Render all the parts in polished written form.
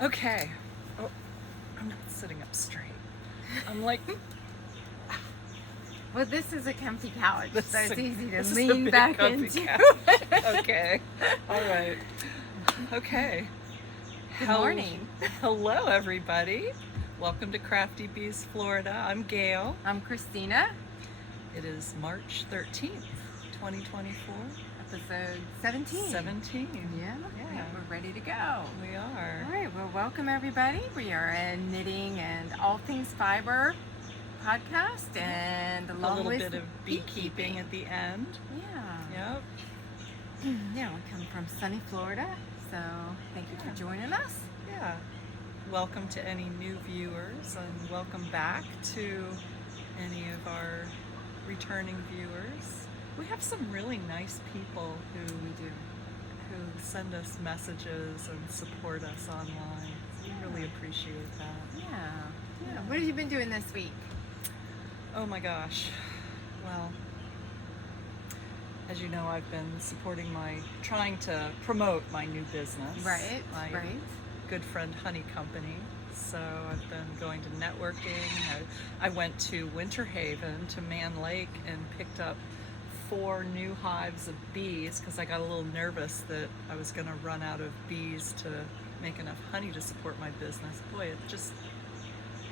Okay. Oh, I'm not sitting up straight. I'm like, Well, this is a comfy couch, this so is it's a- easy to this is a lean big back comfy into. couch. Okay. All right. Okay. Good morning. Hello, everybody. Welcome to Crafty Bees, Florida. I'm Gail. I'm Christina, It is March 13th, 2024. episode 17. 17. Yeah, Yeah. we're ready to go. We are. All right, well, welcome everybody. We are a knitting and all things fiber podcast, and A along little with bit of beekeeping at the end. Yeah. Yep. Yeah, we come from sunny Florida, so thank you for joining us. Yeah. Welcome to any new viewers, and welcome back to any of our returning viewers. We have some really nice people who send us messages and support us online. We really appreciate that. Yeah. What have you been doing this week? Oh my gosh. Well, as you know, I've been trying to promote my new business. Right. Good friend Honey Company. So I've been going to networking. I went to Winter Haven to Man Lake and picked up 4 new hives of bees because I got a little nervous that I was going to run out of bees to make enough honey to support my business. Boy, it just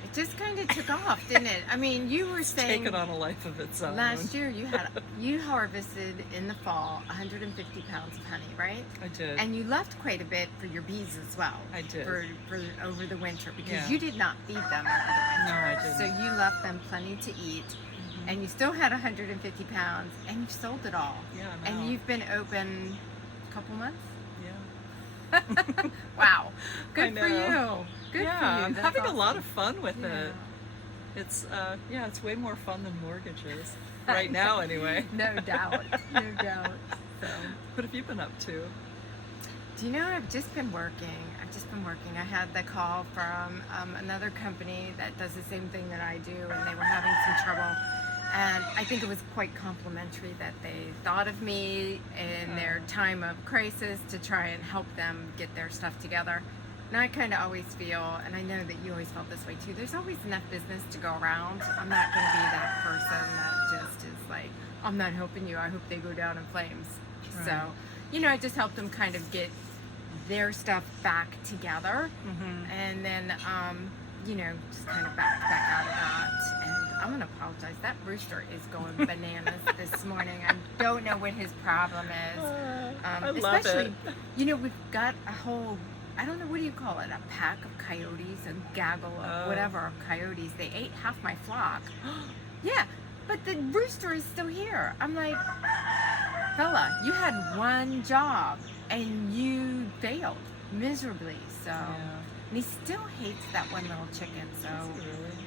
It just kind of took off, didn't it? I mean, you were saying taken on a life of its own. last year you harvested in the fall 150 pounds of honey, right? I did. And you left quite a bit for your bees as well. I did. For over the winter because Yeah. you did not feed them over the winter. No, I didn't. So you left them plenty to eat, and you still had 150 pounds, and you sold it all. Yeah, I know. And you've been open a couple months. Yeah. Wow, good for know. you. Good yeah, for you. I'm That's having a lot awesome. of fun with it. It's it's way more fun than mortgages right now, anyway. No doubt. No doubt. So, What have you been up to? do you know, I've just been working. I had the call from another company that does the same thing that I do, and they were having some trouble. And I think it was quite complimentary that they thought of me in their time of crisis to try and help them get their stuff together. And I kind of always feel, and I know that you always felt this way too, there's always enough business to go around. I'm not going to be that person that just is like, I'm not helping you, I hope they go down in flames. Right. So, I just helped them kind of get their stuff back together, and then, just kind of back out of that. And I'm going to apologize. That rooster is going bananas this morning. I don't know what his problem is. I love Especially, it. We've got a whole, I don't know, what do you call it? A pack of coyotes, a gaggle of whatever of coyotes. They ate half my flock. Yeah, but the rooster is still here. I'm like, fella, you had one job and you failed miserably. So, and he still hates that one little chicken. So,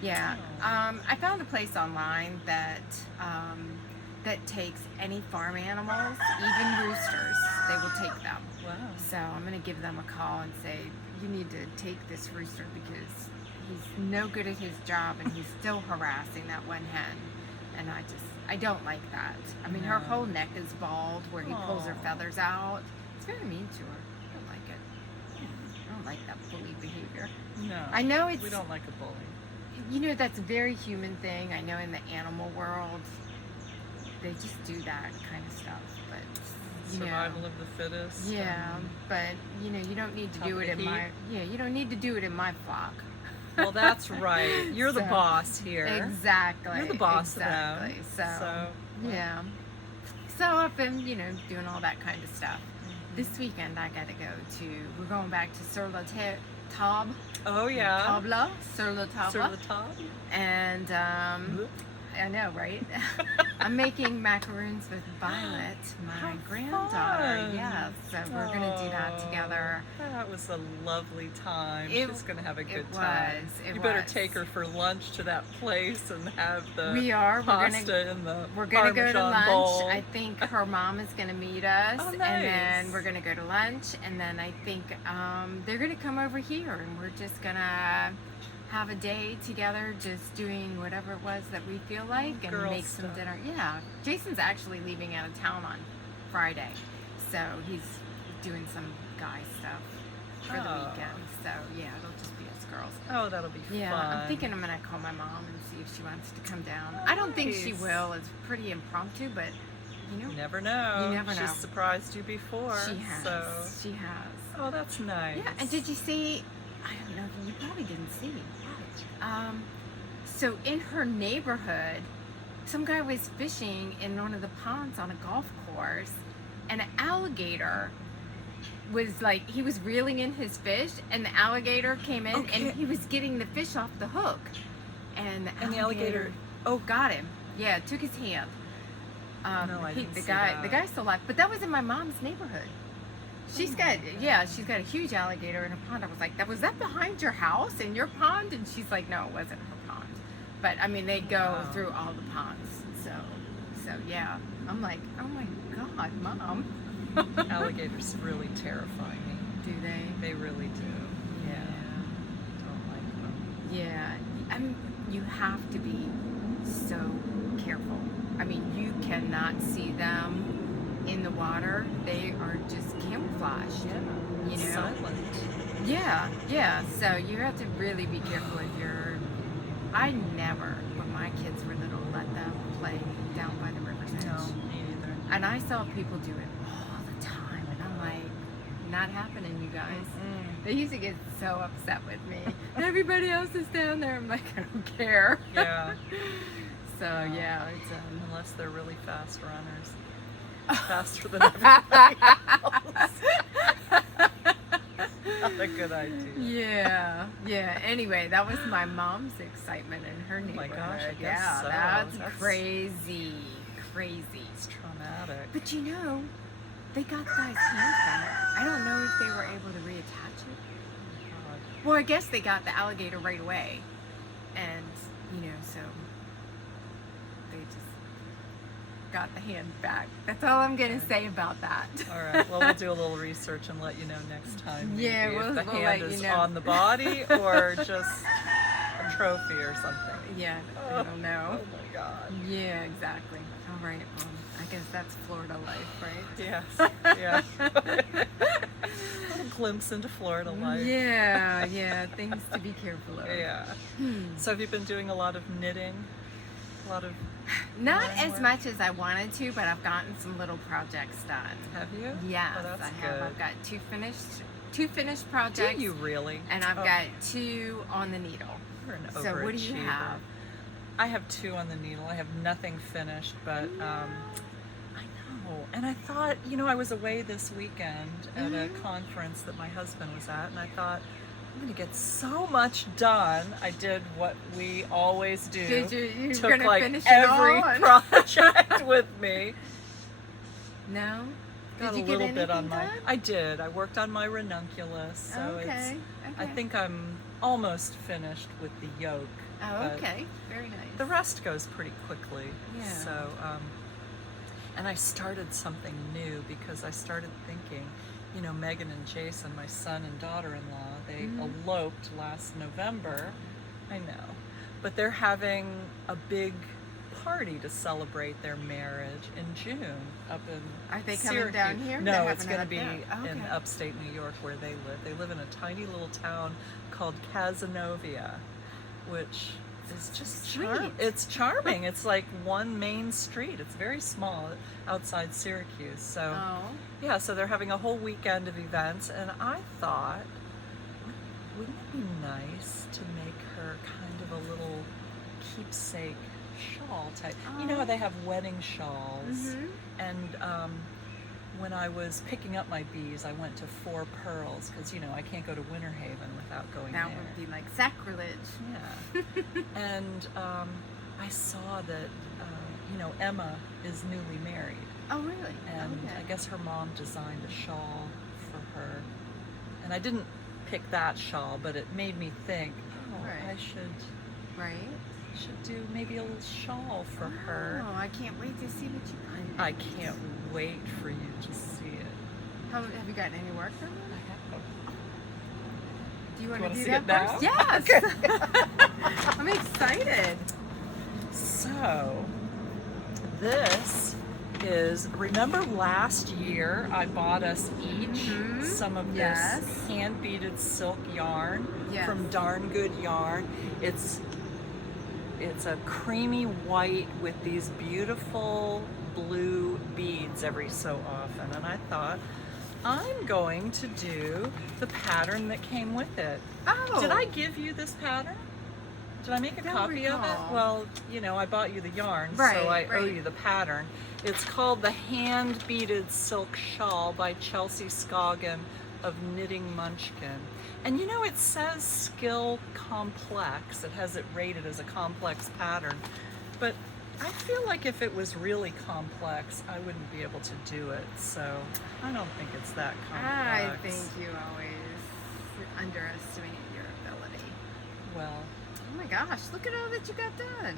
yeah. I found a place online that takes any farm animals, even roosters. They will take them. Wow. So I'm going to give them a call and say, you need to take this rooster because he's no good at his job and he's still harassing that one hen. And I don't like that. I mean, her No. whole neck is bald where he pulls her Aw. feathers out. It's very mean to her. I don't like it. I don't like that bully behavior. No. I know We don't like a bully. that's a very human thing. I know in the animal world, they just do that kind of stuff. But, Survival of the fittest. yeah, but you don't need to Top do of it the in my heap. you don't need to do it in my flock. Well, that's right. You're the So, boss here. Exactly. You're the boss exactly. of them. So, yeah. So I've been, doing all that kind of stuff. This weekend I got to we're going back to Sur la Table. Oh yeah. Table, Sur la Table. Sur la table. And I know, right? I'm making macaroons with Violet, my How granddaughter. fun. Yes, so we're gonna do that together. That was a lovely time. It- She's gonna have a good it time. was, it You better was. take her for lunch to that place and have the We are. pasta in the We're gonna go to Parmesan lunch. bowl. I think her mom is gonna meet us, Oh, and then nice. we're gonna go to lunch, and then I think they're gonna come over here, and we're just gonna have a day together, just doing whatever it was that we feel like, and Girl make some stuff. dinner. Yeah, Jason's actually leaving out of town on Friday, so he's doing some guy stuff. for the Oh. weekend. So yeah, it'll just be us girls. Oh, that'll be Yeah, fun. I'm thinking I'm gonna call my mom and see if she wants to come down. I don't think she Nice. will. It's pretty impromptu, but you know, You never know. You never know. She's surprised you before. she has. So. She has. Oh, that's nice. Yeah, and did you see? I don't know. You probably didn't see. So in her neighborhood, some guy was fishing in one of the ponds on a golf course, and an alligator was like, he was reeling in his fish, and the alligator came in, Okay. and he was getting the fish off the hook, and the alligator got him. Yeah, took his hand. No, I didn't the see guy, that. the guy's still alive, but that was in my mom's neighborhood. She's got, she's got a huge alligator in a pond. I was like, was that behind your house in your pond? And she's like, no, it wasn't her pond. But I mean, they go Wow. through all the ponds. So yeah. I'm like, oh my God, Mom. Alligators really terrify me. Do they? They really do. Yeah. Don't like them. Yeah. I mean, you have to be so careful. I mean, you cannot see them in the water. They are just camouflaged. Yeah. You know? Silent. Yeah. So you have to really be careful if you're. I never, when my kids were little, let them play down by the river's edge. No, me neither. And I saw people do it all the time, and I'm like, not happening, you guys. They used to get so upset with me. Everybody else is down there. I'm like, I don't care. Yeah. So yeah, it's Unless they're really fast runners. Faster than everybody else. Not a good idea. yeah. Anyway, that was my mom's excitement in her Oh my neighborhood. gosh, I guess yeah, so. that's That's- crazy. It's traumatic. But you know, they got the guy's hand back. I don't know if they were able to reattach it. God. Well, I guess they got the alligator right away, and so they just got the hand back. That's all I'm gonna say about that. All right. Well, we'll do a little research and let you know next time. Yeah, maybe, we'll if the let hand you is know. on the body or just a trophy or something. Yeah, I don't know. Oh my God. Yeah, exactly. All right. Well, I guess that's Florida life, right? Yes. Yeah. A little glimpse into Florida life. Yeah. Things to be careful of. Yeah. Hmm. So have you been doing a lot of knitting? A lot of. Not yarn as work? much as I wanted to, but I've gotten some little projects done. Have you? Yes, Oh, that's I have. good. I've got two finished Do projects. you really? And I've Oh, got 2 on the needle. You're an So what do you overachiever. have? I have 2 on the needle. I have nothing finished, but I know. And I thought, I was away this weekend at a conference that my husband was at, and I thought, I'm going to get so much done. I did what we always do. Did you Took gonna like finish every it all? project with me. No? Got Did you a get little bit on anything my. done? I did. I worked on my ranunculus, so Okay. I think I'm almost finished with the yoke. Oh, but okay. Very nice. The rest goes pretty quickly. Yeah. So, and I started something new because I started thinking, Megan and Jason, my son and daughter-in-law, they eloped last November. I know. But they're having a big party to celebrate their marriage in June up in Are they coming Syracuse. down here? No, They're it's having going to it be up there. in Okay. upstate New York where they live. They live in a tiny little town called Cazenovia, which is just Sweet. It's charming. It's like one main street. It's very small outside Syracuse. So Oh. yeah, so they're having a whole weekend of events, and I thought, wouldn't it be nice to make her kind of a little keepsake shawl type? You know how they have wedding shawls, Mhm. and when I was picking up my bees, I went to Four Pearls because I can't go to Winter Haven without going That there. would be like sacrilege. Yeah. And I saw that Emma is newly married. Oh, really? And Okay. I guess her mom designed a shawl for her. And I didn't pick that shawl, but it made me think, Right. I should Right? do maybe a little shawl for her. Oh, I can't wait to see what you find. I can't wait for you to see it. Have you gotten any work from it? I have. Do you want wanna to do see that it now? first? Yes. I'm excited. So, this is, remember last year I bought us each Mhm. some of this Yes. hand beaded silk yarn Yes. from Darn Good Yarn. It's a creamy white with these beautiful blue beads every so often, and I thought I'm going to do the pattern that came with it. Oh. Did I give you this pattern? Did I make a Don't copy of it? recall. Well, you know, I bought you the yarn, so Right, I owe right. you the pattern. It's called the Hand Beaded Silk Shawl by Chelsea Scoggin of Knitting Munchkin. And you know, it says Skill Complex. It has it rated as a complex pattern. But I feel like if it was really complex, I wouldn't be able to do it. So I don't think it's that I complex. think you always underestimate your ability. Well, Oh my gosh, look at all that you got done.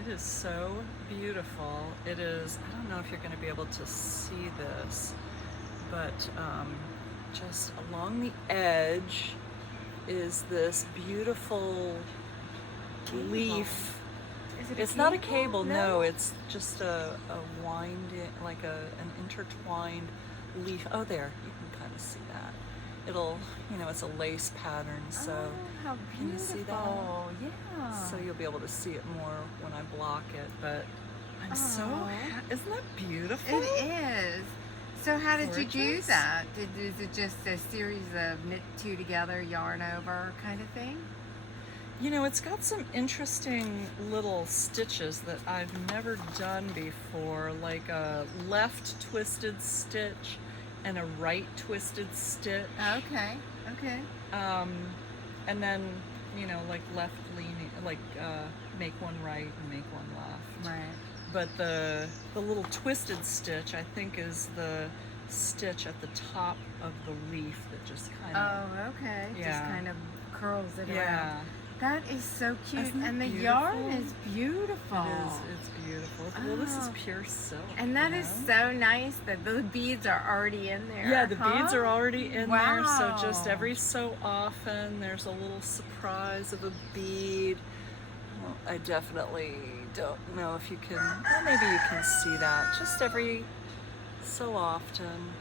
it is so beautiful. It is, I don't know if you're going to be able to see this, but just along the edge is this beautiful leaf. Is it It's not a cable, no, it's just a winding, like an intertwined leaf. Oh, there, you can kind of see that. It'll, you know, it's a lace pattern, so Oh, how can you beautiful. see that? Yeah. so you'll be able to see it more when I block it. But I'm so Aw. isn't that beautiful? It is. So how did you do Gorgeous. that? Is it just a series of knit two together, yarn over kind of thing? You know, it's got some interesting little stitches that I've never done before, like a left twisted stitch and a right twisted stitch. Okay. Okay. And then, you know, like left leaning, like make one right and make one left. Right. But the little twisted stitch, I think, is the stitch at the top of the leaf that just kind of, Oh, okay. Just Yeah. kind of curls it around. yeah. That is so cute. Isn't that And the beautiful? yarn is beautiful. It is. It's beautiful. Well, this is Oh. pure silk. And that you is know? so nice that the beads are already in there. Yeah, the huh? beads are already in there, so just Wow. every so often there's a little surprise of a bead. Well, I definitely don't know if you can, well, maybe you can see that just every so often.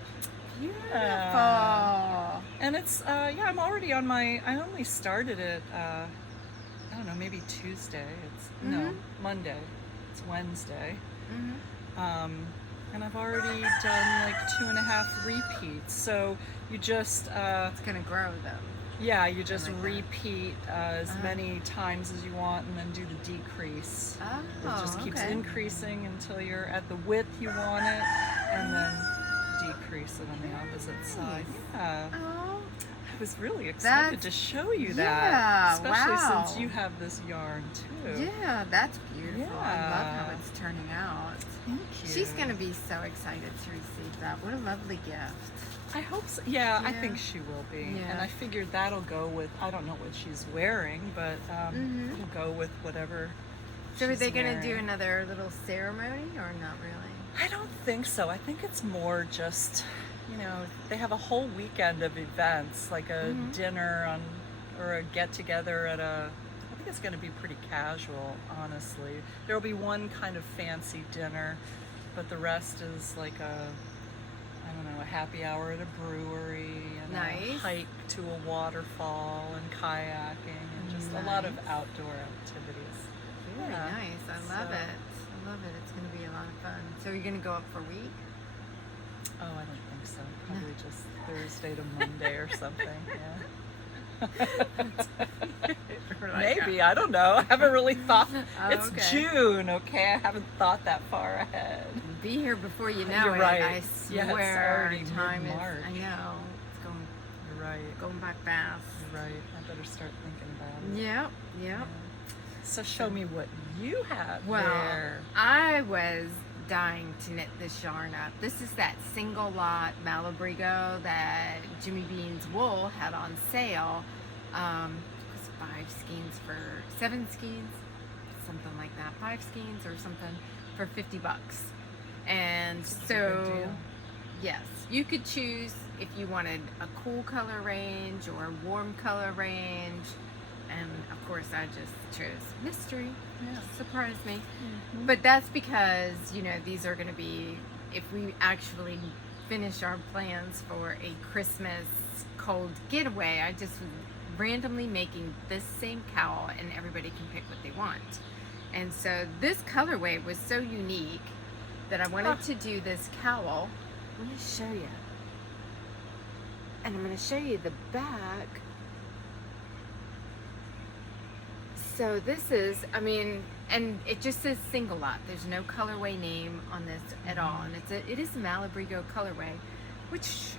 Beautiful. And it's, yeah, I'm already on my, I only started it, I don't know, maybe Tuesday. It's, no, Mhm. Monday. It's Wednesday. Mhm. And I've already done like 2.5 repeats. So you just, It's gonna grow though. yeah, you just like that. repeat as Uh-huh. many times as you want and then do the decrease. Oh, It just keeps okay. increasing until you're at the width you want it, and then decrease it on the opposite side. Yeah. Oh, I was really excited That's- to show you that, yeah, especially wow. since you have this yarn too. yeah, that's beautiful. I love how Yeah. it's turning out. Thank you. She's gonna be so excited to receive that. What a lovely gift. I hope so. Yeah, I Yeah. think she will be. And Yeah. I figured that'll go with, I don't know what she's wearing, but Mhm. it'll go with whatever. So are she's they gonna do wearing. another little ceremony or not really? I don't think so. I think it's more just, you know, they have a whole weekend of events, like a Mhm. dinner on, or a get together at a, I think it's going to be pretty casual, honestly. There will be one kind of fancy dinner, but the rest is like a, I don't know, a happy hour at a brewery and a Nice. hike to a waterfall and kayaking and just a lot of Nice. outdoor activities. Very Yeah, nice. I love so- it. I love it. It's gonna be a lot of fun. So you're gonna go up for a week? Oh, I don't think so. Probably just Thursday to Monday or something. Yeah. We're like, Maybe. I don't know. I haven't really thought. Oh, It's okay. June, okay? I haven't thought that far ahead. Be here before you know You're it. right. I Yeah, it's swear, already time is. mid-March. I know. It's You're right. going back fast. You're right. I better start thinking about it. Yep. Yep. Yeah. So show me what you have Well, there. I was dying to knit this yarn up. This is that single lot Malabrigo that Jimmy Bean's Wool had on sale. It was 5 skeins for 7 skeins, something like that. 5 skeins or something for $50. And That's a good so, deal. yes, you could choose if you wanted a cool color range or a warm color range. And of course, I just chose mystery. Yeah. Surprised me. Mhm. But that's because, these are going to be, if we actually finish our plans for a Christmas cold getaway, I just randomly making this same cowl and everybody can pick what they want. And so this colorway was so unique that I wanted to do this cowl. Let me show you. And I'm going to show you the back. So this is, and it just says single lot. There's no colorway name on this at all. And it is a Malabrigo colorway, which,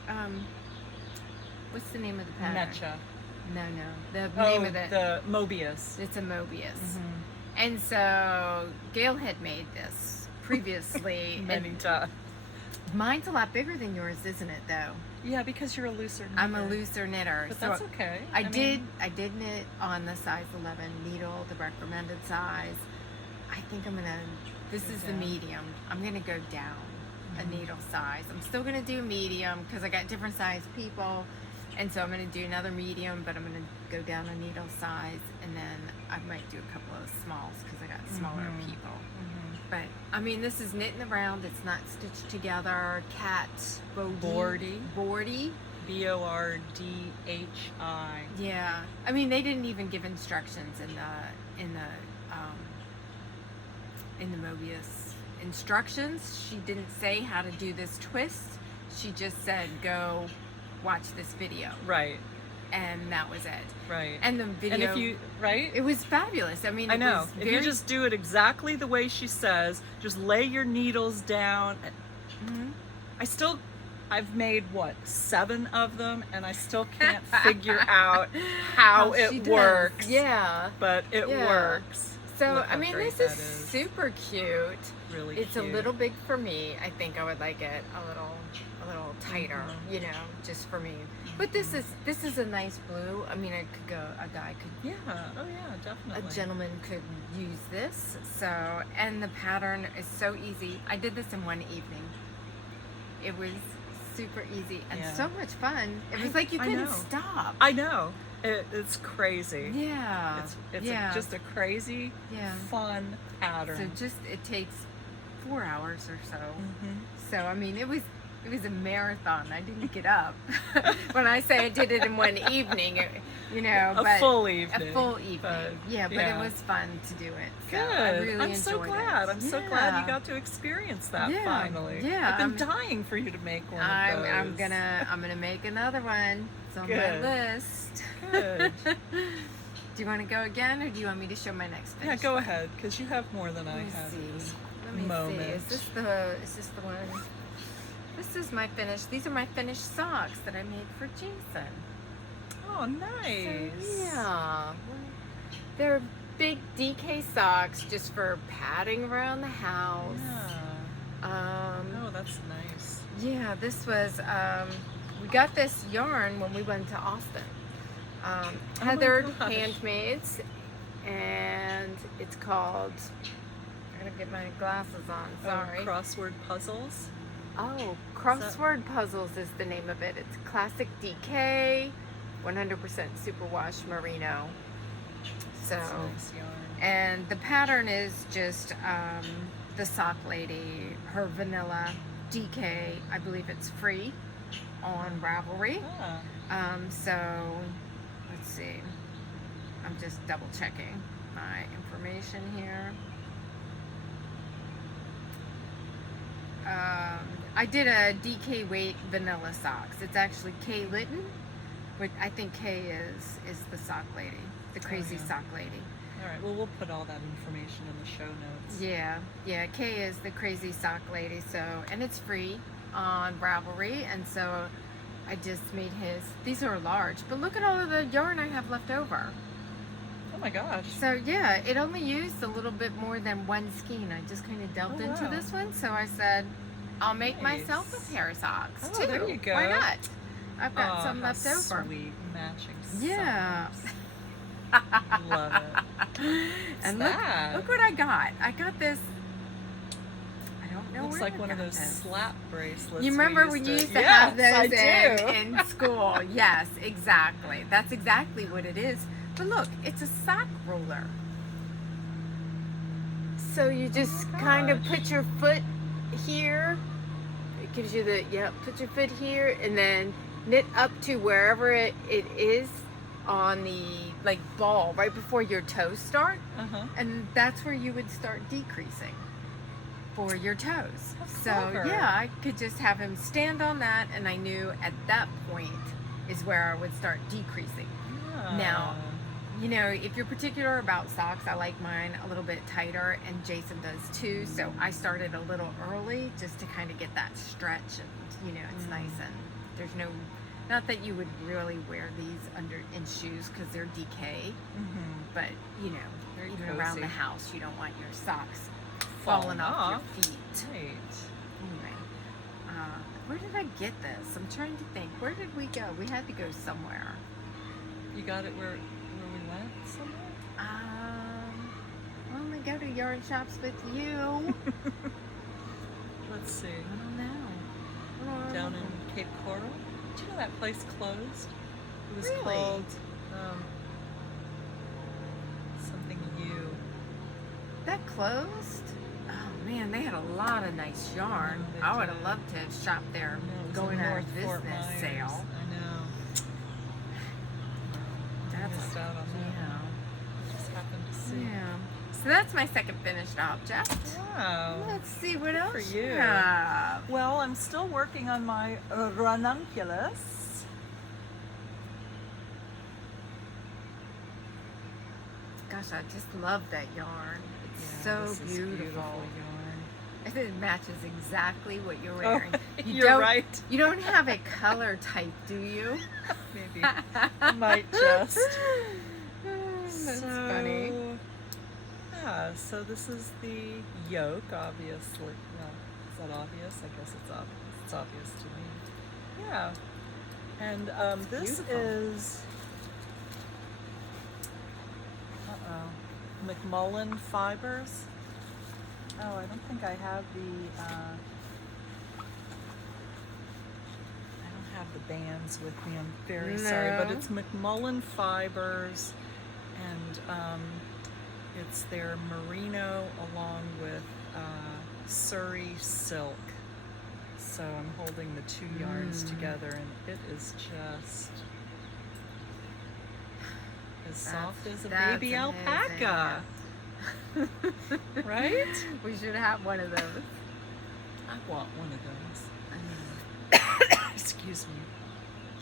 what's the name of the pattern? Mecha. No. The name of the Mobius. It's a Mobius. Mhm. And so Gail had made this previously. Many times. Mine's a lot bigger than yours, isn't it, though? Yeah, because you're a looser knitter. I'm a looser knitter. But so that's okay. I did knit on the size 11 needle, the recommended size. I think this is the medium. I'm gonna go down a needle size. I'm still gonna do medium because I got different size people. And so I'm gonna do another medium, but I'm gonna go down a needle size, and then I might do a couple of smalls because I got smaller people. But this is knitting around. It's not stitched together. Cat Bordy. Bordy. Bordhi. Yeah. They didn't even give instructions in the Mobius instructions. She didn't say how to do this twist. She just said, go watch this video. Right. And that was it. Right. And the video. And if you, right? It was fabulous. I know. If you just do it exactly the way she says, just lay your needles down. I've made 7 of them, and I still can't figure out how it works. Yeah. But it works. So, Look how great this is that is. super cute. Really It's cute. a little big for me. I think I would like it a little tighter, just for me. But this is a nice blue. It could go, a guy could, Yeah. Oh yeah, definitely. a gentleman could use this. So, and the pattern is so easy. I did this in one evening. It was super easy and so much fun. It was like you couldn't stop. I know. It's crazy. Yeah. It's just a crazy, fun pattern. So it takes 4 hours or so. So it was a marathon. I didn't get up. When I say I did it in one evening, a full evening. A full evening. But it was fun to do it. So Good. I really I'm so enjoyed glad. it. I'm so glad you got to experience that finally. Yeah. I've been dying for you to make one of those. I'm gonna make another one. It's on my list. Good. Do you want to go again, or do you want me to show my next finish? Yeah, go ahead, because you have more than I Let have. me at see. this Let me moment. see. Is this the one? This is my finish. These are my finished socks that I made for Jason. Oh, nice. So, yeah. They're big DK socks just for padding around the house. Yeah. Oh, that's nice. Yeah, this was, we got this yarn when we went to Austin. Heather gosh. Handmaids, and it's called, I'm gonna get my glasses on, sorry. Crossword puzzles. Oh, Crossword Puzzles is the name of it. It's classic DK, 100% superwash merino. So, That's nice yarn. and the pattern is just the sock lady, her vanilla DK. I believe it's free on Ravelry. So let's see. I'm just double checking my information here. I did a DK weight vanilla socks. It's actually Kay Litton, which I think Kay is the sock lady, the crazy sock lady. All right. Well, we'll put all that information in the show notes. Yeah. Kay is the crazy sock lady. So, and it's free on Ravelry, and so I just made his. These are large, but look at all of the yarn I have left over. Oh my gosh. So yeah, it only used a little bit more than one skein. I just kind of delved into this one, so I said, I'll make myself a pair of socks too. There you go. Why not? I've got some how left over. Sweet matching. Yeah. Socks. Love it. And that? look what I got. I got this. I don't know. Looks where like I one of got those this. slap bracelets. You remember when you used to have those in school? Yes, exactly. That's exactly what it is. But look, it's a sock roller. So you just Oh my kind of gosh. put your foot here. It gives you put your foot here and then knit up to wherever it is on the like ball right before your toes start. Uh-huh. And that's where you would start decreasing for your toes. How So clever. yeah, I could just have him stand on that and I knew at that point is where I would start decreasing. Now, you know, if you're particular about socks, I like mine a little bit tighter, and Jason does too. So I started a little early just to kind of get that stretch, and you know, it's nice. And there's not that you would really wear these in shoes because they're DK, but you know, Very even around cozy. the house, you don't want your socks falling off your feet. Right. Anyway, where did I get this? I'm trying to think. Where did we go? We had to go somewhere. You got it where we went somewhere? I only go to yarn shops with you. Let's see. I don't know. Down in Cape Coral. Did you know that place closed? It was Really? called something U. That closed? Oh man, they had a lot of nice yarn. They I would have did. loved to have shopped there No, it was going in out North of Fort business Myers. sale. I know. That's Missed out on that. yeah. Just happened to see. Yeah. So that's my second finished object. Wow. Let's see what else for you you. have. Well, I'm still working on my ranunculus. Gosh, I just love that yarn. It's Yeah, so this is beautiful. yarn. And it matches exactly what you're Oh, wearing. You you're don't, right. You don't have a color type, do you? Maybe. I might just. That's So, funny. Yeah, so this is the yoke, obviously. Well, is that obvious? I guess it's obvious. It's obvious to me. Yeah. And this beautiful. is McMullen fibers. Oh, I don't think I have the I don't have the bands with me. I'm very sorry, but No. it's McMullen fibers, and it's their merino along with Surrey silk. So I'm holding the two yarns together, and it is just as soft as a That's baby amazing. alpaca, right? We should have one of those. I want one of those. Excuse me.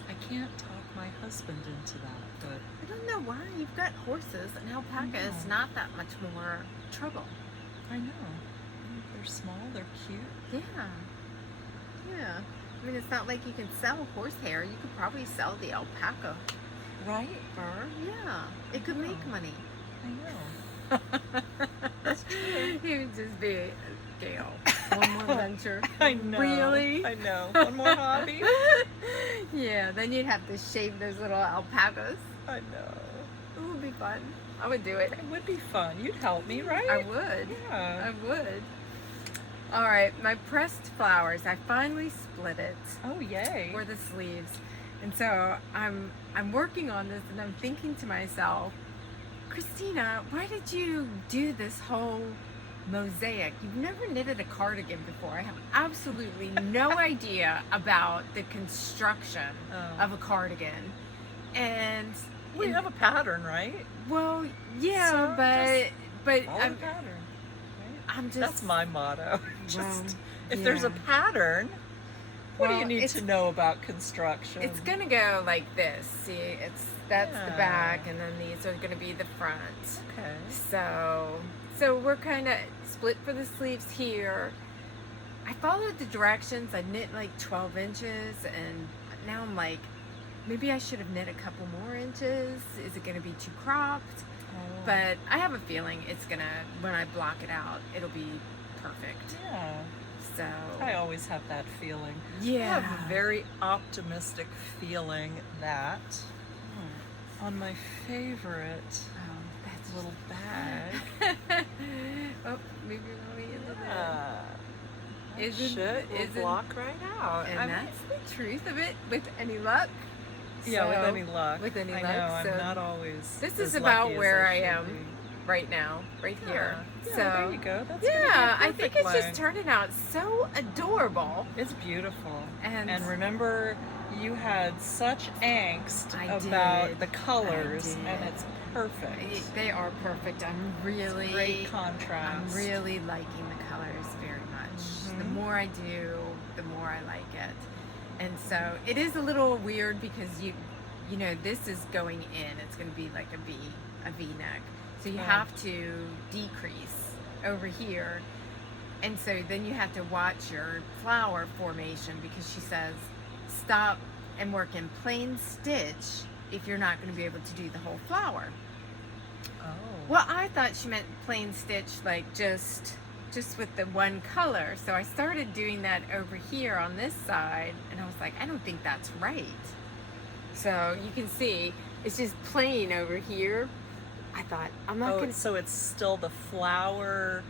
I can't talk my husband into that, but I don't know why. You've got horses, and alpaca is know. not that much more trouble. I know. They're small, they're cute. Yeah. Yeah. I mean, it's not like you can sell horsehair. You could probably sell the alpaca Right? fur. Yeah. It could make Yeah. money. I know. That's true. He would just be, Gail, one more venture. I know. Really? I know. One more hobby? Yeah, then you'd have to shave those little alpacas. I know. It would be fun. I would do it. It would be fun. You'd help me, right? I would. Yeah. I would. All right, my pressed flowers. I finally split it Oh, yay. for the sleeves. And so I'm working on this and I'm thinking to myself, Christina, why did you do this whole mosaic? You've never knitted a cardigan before. I have absolutely no idea about the construction Oh. of a cardigan. And We have a pattern, right? well, yeah, So but Follow the pattern. Right? I'm just That's my motto. Just Well, if there's a yeah. pattern, what do Well, you need it's- to know about construction? It's gonna go like this. See, that's the Yeah. back, and then these are gonna be the front. okay. So we're kind of split for the sleeves here. I followed the directions. I knit like 12 inches, and now I'm like, maybe I should have knit a couple more inches. Is it gonna be too cropped? Oh. But I have a feeling it's gonna, when I block it out, it'll be perfect. Yeah, So I always have that feeling. yeah, I have a very optimistic feeling that on my favorite Oh, that's little bag, oh, move your mommy into there. that Isn't- shit will isn't- block right out. And I mean, that's the truth of it. With any luck, Yeah, with So, any luck. with any I luck, know, I'm so not always. this as is about lucky as where I should am be. right now, right here. Yeah, So there you go. That's gonna be a yeah, I think perfect it's line. just turning out so adorable. It's beautiful. And remember, you had such angst I about did. the colors, I and did. it's perfect. They are perfect. I'm really, Great contrast. I'm really liking the colors very much. The Mhm. more I do, the more I like it. And so it is a little weird because you know, this is going in. It's going to be like a V neck. So you Oh. have to decrease over here. And so then you have to watch your flower formation because she says stop and work in plain stitch if you're not going to be able to do the whole flower. Oh. Well, I thought she meant plain stitch, like just with the one color. So I started doing that over here on this side, and I was like, I don't think that's right. So you can see it's just plain over here. I thought I'm not gonna. So it's still the flower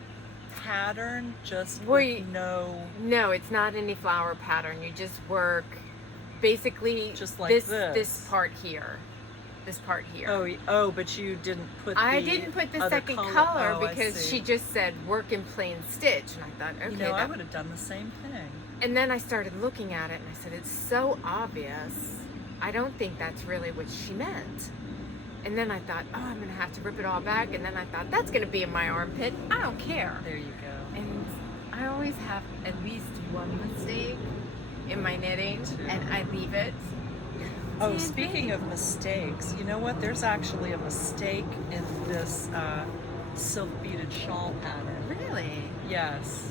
pattern, just Wait. with no. No, it's not any flower pattern. You just work basically Just like this this. part here. This part here. Oh, but you didn't put. I the didn't put the other second color Oh, I because see. she just said work in plain stitch, and I thought, okay. You know, I that- would have done the same thing. And then I started looking at it, and I said, it's so obvious. I don't think that's really what she meant. And then I thought, oh, I'm gonna have to rip it all back. And then I thought, that's gonna be in my armpit. I don't care. There you go. And I always have at least one mistake in my knitting, and I leave it. Oh, Same speaking thing. of mistakes, you know what? There's actually a mistake in this silk beaded shawl pattern. Really? Yes.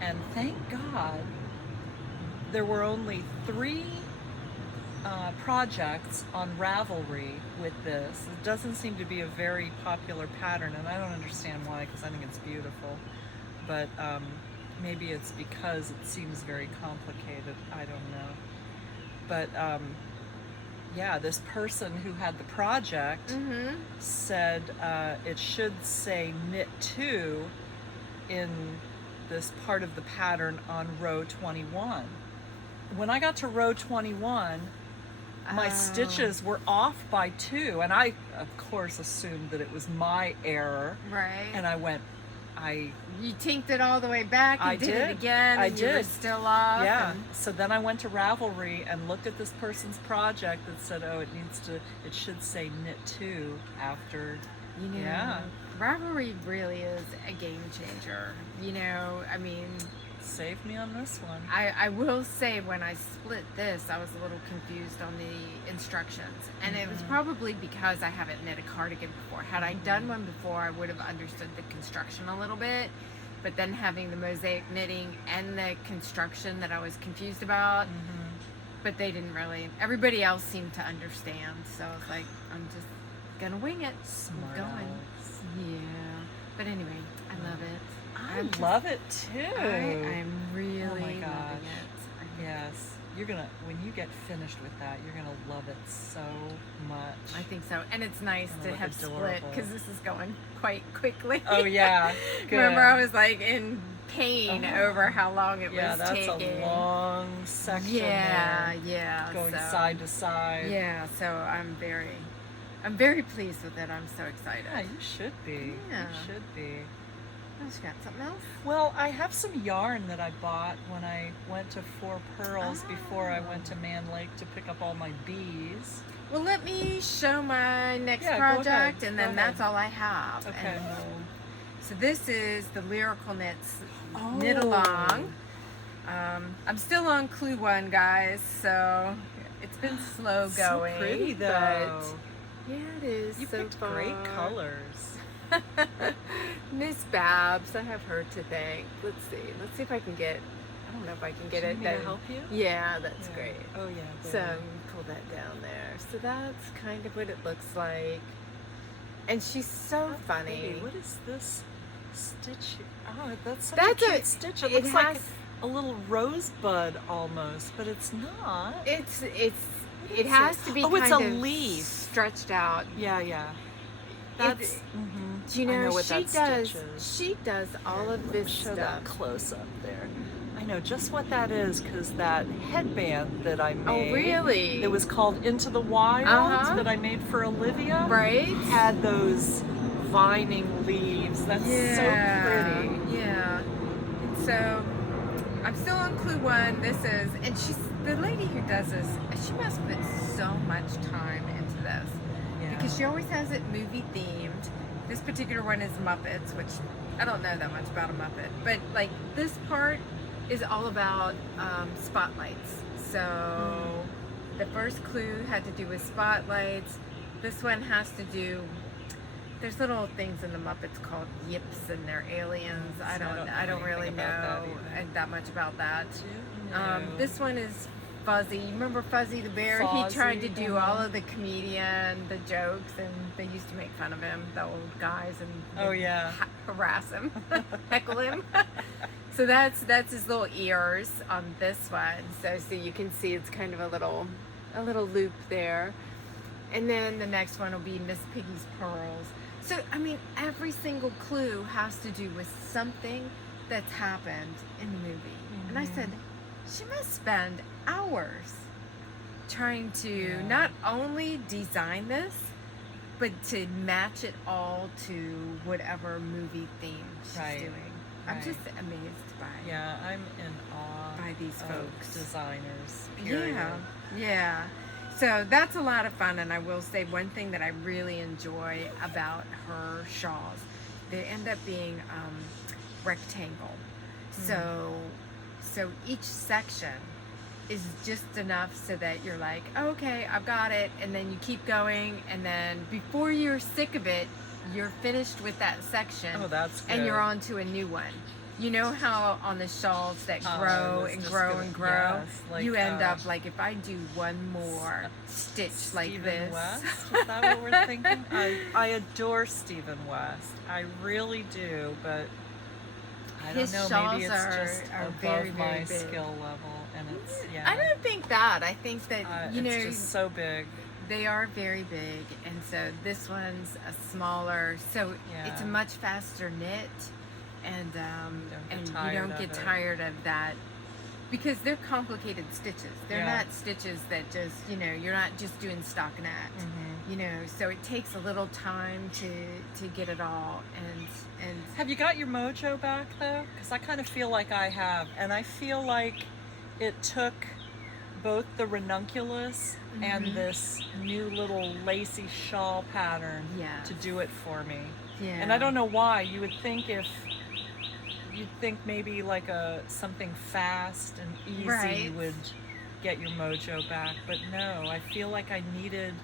And thank God there were only 3 projects on Ravelry with this. It doesn't seem to be a very popular pattern, and I don't understand why, because I think it's beautiful. But maybe it's because it seems very complicated. I don't know. But yeah, this person who had the project Mm-hmm. said it should say knit 2 in this part of the pattern on row 21. When I got to row 21, my stitches were off by 2, and I of course assumed that it was my error, Right. and I went, You tinked it all the way back and I did it did. again, I and you were did. still off. yeah. and- So then I went to Ravelry and looked at this person's project that said, oh, it should say knit 2 after. You know, Yeah. Ravelry really is a game changer. You know, I mean, Save me on this one. I will say when I split this, I was a little confused on the instructions. And it was probably because I haven't knit a cardigan before. Had I done one before, I would have understood the construction a little bit. But then having the mosaic knitting and the construction that I was confused about, but they didn't really. Everybody else seemed to understand. So I was like, I'm just gonna wing it. Smart I'm going. Alex. Yeah. But anyway, I love it. I I'm just- love it too. I'm really Oh my loving gosh. it. Yes. When you get finished with that, you're gonna love it so much. I think so. And it's nice Gonna to look have split adorable. because this is going quite quickly. Oh yeah. Good. Remember, I was like in pain Oh. over how long it Yeah, was that's taking. a long section Yeah, there. yeah. Going so, side to side. Yeah, so I'm very pleased with it. I'm so excited. Yeah, you should be. Yeah. You should be. Oh, she got something else? Well, I have some yarn that I bought when I went to Four Pearls before I went to Man Lake to pick up all my bees. Well, let me show my next Yeah, go project, ahead. and Go then that's ahead. all I have. Okay. And so this is the Lyrical Knits Oh. Knit Along. I'm still on Clue 1, guys, so it's been slow going. So pretty though. But yeah, it is. You so picked great far. colors. Miss Babs, I have her to thank. Let's see if I can get. I don't know if I can get Do you it. need me to done. help you? Yeah, that's Yeah. great. Oh yeah. So pull that down there. So that's kind of what it looks like. And she's so funny. Pretty. What is this stitch? Oh, that's such That's a a- cute stitch. It It looks like has. a little rosebud almost, but it's not. It's is it has it? to be Oh, it's kind a of leaf. stretched out. Yeah, yeah. It's- That's. Do you I know, know what she that does stitch is. she does all of this Show stuff. that close up there. I know just what that is because that headband that I Oh, made, really? it was called Into the Wild, Uh-huh. that I made for Olivia, Right? had those vining leaves. That's so pretty. Yeah. And so I'm still on clue one. This is, and she's the lady who does this. She must put so much time into this because she always has it movie themed. This particular one is Muppets, which I don't know that much about a Muppet, but like this part is all about spotlights. So the first clue had to do with spotlights. This one has to do. There's little things in the Muppets called yips, and they're aliens. I don't really know that much about that. This one is Fuzzy. You remember Fuzzy the bear? He tried to do all of the comedian, the jokes, and they used to make fun of him, the old guys, and harass him, heckle him. So that's his little ears on this one. So you can see it's kind of a little loop there. And then the next one will be Miss Piggy's pearls. So I mean, every single clue has to do with something that's happened in the movie. And I said, she must spend hours trying to not only design this, but to match it all to whatever movie theme she's doing. I'm just amazed by I'm in awe by these folks, designers. Period. Yeah. So that's a lot of fun, and I will say one thing that I really enjoy about her shawls, they end up being rectangle. So each section is just enough so that you're like, oh, okay, I've got it, and then you keep going, and then before you're sick of it, you're finished with that section. Oh, that's good. And you're on to a new one. You know how on the shawls that grow and grow and grow, like, you end up like, if I do one more stitch like Stephen this. West? Is that what we're thinking? I adore Stephen West. I really do, but I don't His know. shawls Maybe it's just are above very, my very big. skill level, and it's I don't think that. I think that, it's just so big. they are very big, and so this one's a smaller, so it's a much faster knit, and you don't get tired of that because they're complicated stitches. They're not stitches that just, you're not just doing stockinette, so it takes a little time to get it all. And have you got your mojo back though? Because I kind of feel like I have, and I feel like it took both the ranunculus and this new little lacy shawl pattern to do it for me. And I don't know why. You would think you'd think maybe like something fast and easy would get your mojo back, but no, I feel like I needed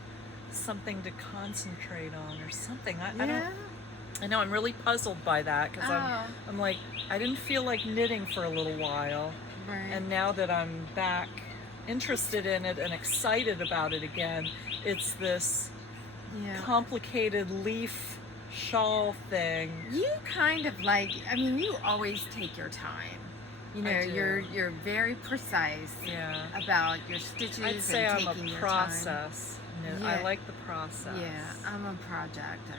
something to concentrate on or something. I know I'm really puzzled by that because I'm like, I didn't feel like knitting for a little while, and now that I'm back interested in it and excited about it again, it's this complicated leaf shawl thing. You kind of like, I mean, you always take your time. You're very precise about your stitches. I'd say and I'm taking a your process. I like the process. Yeah, I'm a project. I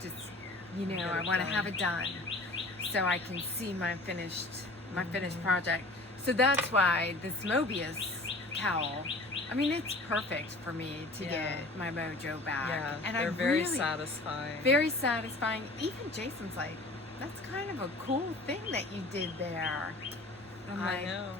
just I want to have it done so I can see my finished project. So that's why this Mobius cowl, I mean, it's perfect for me to get my mojo back. Yeah, and they're very satisfying. Very satisfying. Even Jason's like, that's kind of a cool thing that you did there. I know.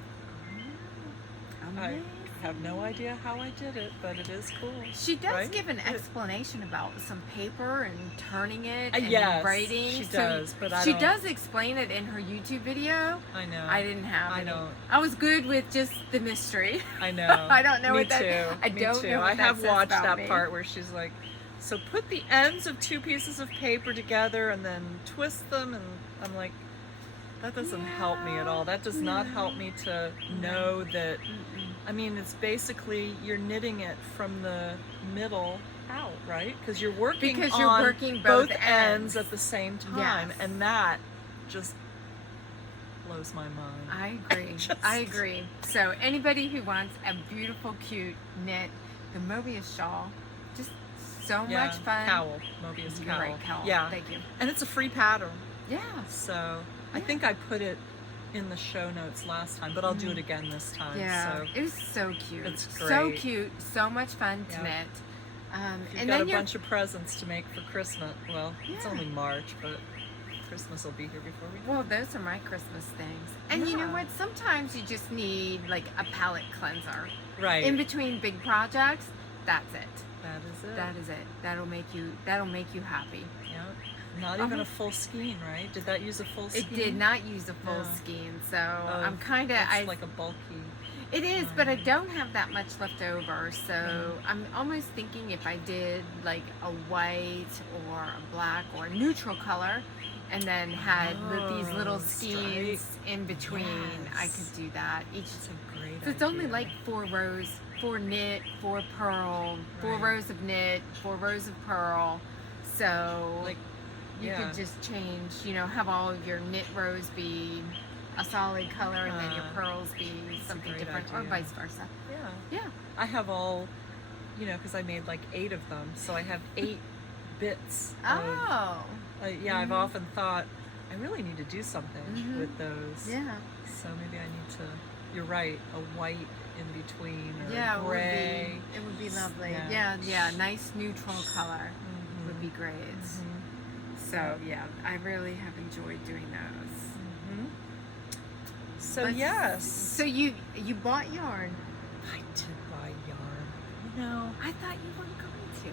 Amazing. I have no idea how I did it, but it is cool. She does give an explanation about some paper and turning it and yes, writing. She does, but she does explain it in her YouTube video. I know. I didn't have it. I don't. I was good with just the mystery. I know. I don't know Me what that. too. I don't know. What I have that watched says about that me. part where she's like, so put the ends of two pieces of paper together and then twist them, and I'm like, that doesn't help me at all. That does not help me to know that. I mean, it's basically you're knitting it from the middle out, right? Because you're working both ends at the same time, and that just blows my mind. I agree. I agree. So anybody who wants a beautiful, cute knit, the Mobius shawl, just so much fun. Cowl, Mobius cowl. Great cowl. Yeah, Thank you. and it's a free pattern. Yeah. So I think I put it in the show notes last time, but I'll do it again this time. Yeah, So it was so cute. It's So great. cute. So much fun to Yeah. knit. you've And got a then you're bunch of presents to make for Christmas. Well, it's Yeah. only March, but Christmas will be here before we. well, those are my Christmas things. And you know Yeah. what? Sometimes you just need like a palette cleanser Right. in between big projects. That's it. That is it. That is it. That'll make you happy. Yeah. Not even Uh-huh. a full skein, right? Did that use a full skein? It did not use a full No. skein, so Oh, I'm kind of It's like a bulky. It is, but I line. don't have that much left over, so I'm almost thinking if I did like a white or a black or a neutral color, and then had these little Oh, skeins in between, I Yes. could do that. It's a great So it's only idea. like 4 rows, 4 knit, 4 purl, 4 Right. rows of knit, 4 rows of purl. So Like, you yeah. could just change, have all of your knit rows be a solid color and then your pearls be That's a something great different, or idea. vice versa. Yeah. Yeah. I have all, because I made like 8 of them, so I have 8 bits. Oh, Yeah, I've often thought I really need to do something Mhm. with those. yeah. So maybe I need to. You're right. A white in between or Yeah, gray. it would be lovely. Yeah. Yeah, nice neutral color Mhm. would be great. Mhm. So yeah, I really have enjoyed doing those. Mhm. So Let's- yes, So you bought yarn. I did buy yarn. I thought you weren't going to.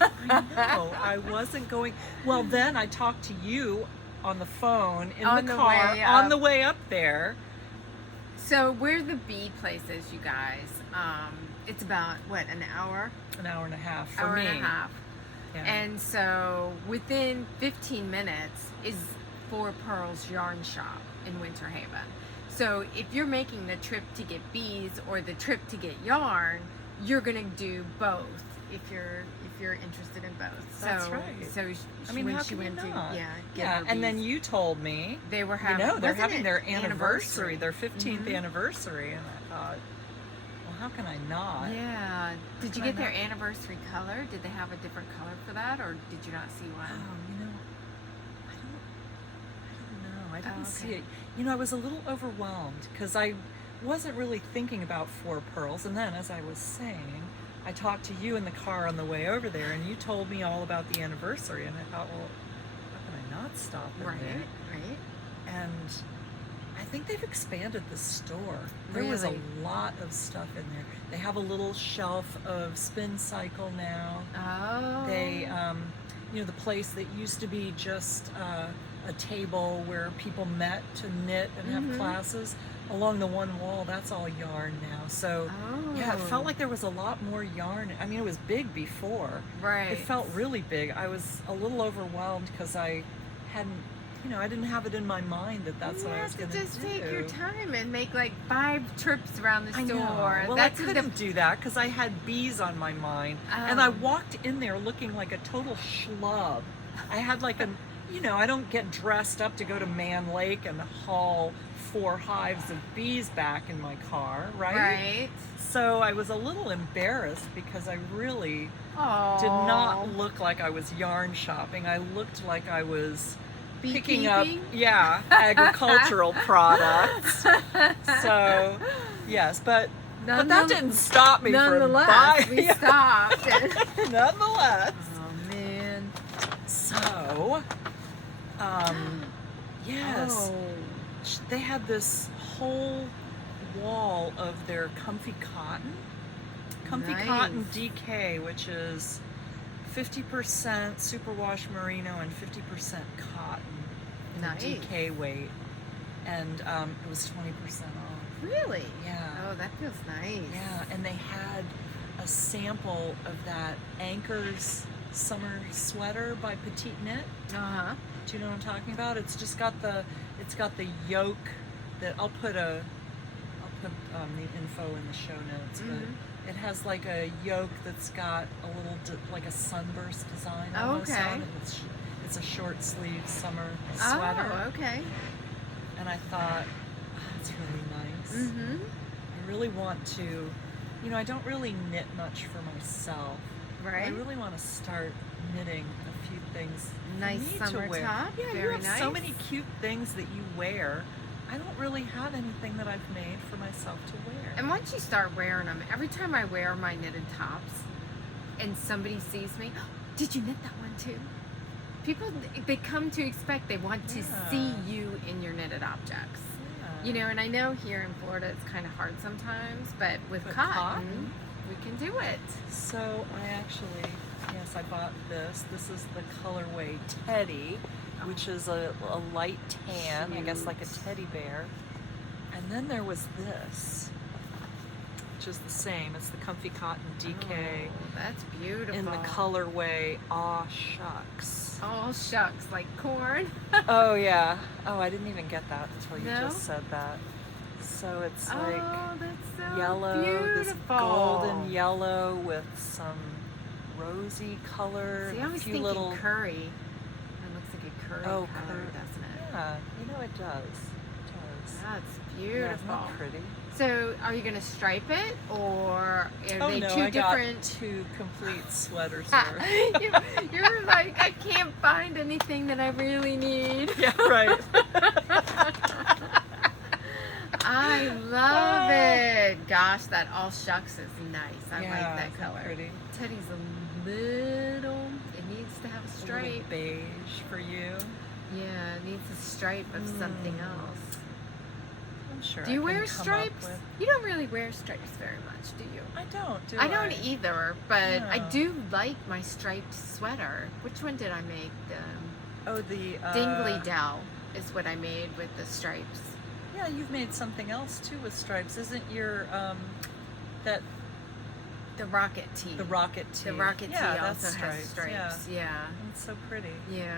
I know I wasn't going. Well, then I talked to you on the phone in On the the car way on up. the way up there. So where the bee place is, you guys, it's about what, an hour? An hour and a half for Hour me. and a half. Yeah. And so within 15 minutes is Four Pearls Yarn Shop in Winter Haven. So if you're making the trip to get bees or the trip to get yarn, you're gonna do both if you're interested in both. That's so, right. So I mean, when how she can you went not? to get Yeah, her and then bees, you told me, they were they're having having their anniversary, their anniversary. 15th Mhm. anniversary, and I thought, well, how can I not? Yeah. Did you Can I get their not? anniversary color? Did they have a different color for that, or did you not see Oh, one? I don't know. I didn't see okay. it. I was a little overwhelmed because I wasn't really thinking about Four Pearls, and then as I was saying, I talked to you in the car on the way over there, and you told me all about the anniversary, and I thought, well, how can I not stop in Right. there? Right. And I think they've expanded the store. There was a Really? lot of stuff in there. They have a little shelf of Spin Cycle now. Oh. They, the place that used to be just a table where people met to knit and have Mhm. classes. Along the one wall, that's all yarn now. So, Oh. yeah, it felt like there was a lot more yarn. I mean, it was big before. Right. It felt really big. I was a little overwhelmed because I hadn't, I didn't have it in my mind that that's you what I was have going to to just do. take your time and make like 5 trips around the I store. know. Well, That's I the- couldn't do that because I had bees on my mind, and I walked in there looking like a total schlub. I had like I don't get dressed up to go to Man Lake and haul 4 hives of bees back in my car, right? Right. So I was a little embarrassed because I really Oh. did not look like I was yarn shopping. I looked like I was picking up, Beekeeping? agricultural products. So, yes, but that didn't stop me from Nonetheless, buying. we stopped. Nonetheless. Oh man. So, yes, Oh. they had this whole wall of their Comfy Cotton. Comfy Cotton Nice. DK, which is 50% superwash merino and 50% cotton in Nice. the DK weight. And it was 20% off. Really? Yeah. Oh, that feels nice. Yeah, and they had a sample of that Anchors summer sweater by Petite Knit. Uh huh. Do you know what I'm talking about? It's got the yoke that I'll put the info in the show notes, Mhm. but it has like a yoke that's got a little like a sunburst design almost Okay. on it. It's a short sleeve summer sweater, Oh, okay. and I thought, oh, that's really nice. Mm-hmm. I really want to, I don't really knit much for myself. I Right? really want to start knitting a few things for Nice me summer to wear. top. Yeah, you Very have nice. so many cute things that you wear. I don't really have anything that I've made for myself to wear. And once you start wearing them, every time I wear my knitted tops and somebody sees me, did you knit that one too? People, they come to expect, they want to see Yeah. you in your knitted objects. Yeah. You know, and I know here in Florida it's kind of hard sometimes, but with But cotton, we can do it. So I actually, yes, I bought this. This is the colorway Teddy, which is a light tan, I guess like a Cute. teddy bear. And then there was this, which is the same. It's the Comfy Cotton DK Oh, that's beautiful. in the colorway Aw Shucks. Oh, shucks, like corn. Oh yeah. Oh, I didn't even get that until you No? just said that. So it's like Oh, that's so yellow, this beautiful. golden yellow with some rosy color, See, and I a was few thinking little. curry. It looks like a curry Oh, color, curry. doesn't it? Yeah, you know it does. It does. That's Yeah, beautiful. isn't that pretty? So, are you gonna stripe it, or are Oh they no, two I different? got two complete sweaters here. You're like, I can't find anything that I really need. Yeah, right. I love it. Gosh, that all shucks is nice. I Yeah, like that isn't color. pretty. Teddy's a little. It needs to have a A little stripe. beige for you. Yeah, it needs a stripe of something else. I'm sure. Do you I wear can come up stripes? with- You don't really wear stripes very much, do you? I don't. Do I don't either, but I No. do like my striped sweater. Which one did I make? Oh, the Dingley Dell is what I made with the stripes. Yeah, you've made something else too with stripes. Isn't your that The rocket tee. the rocket tee? The rocket Yeah, tee that's also has stripes. Yeah. It's so pretty. Yeah.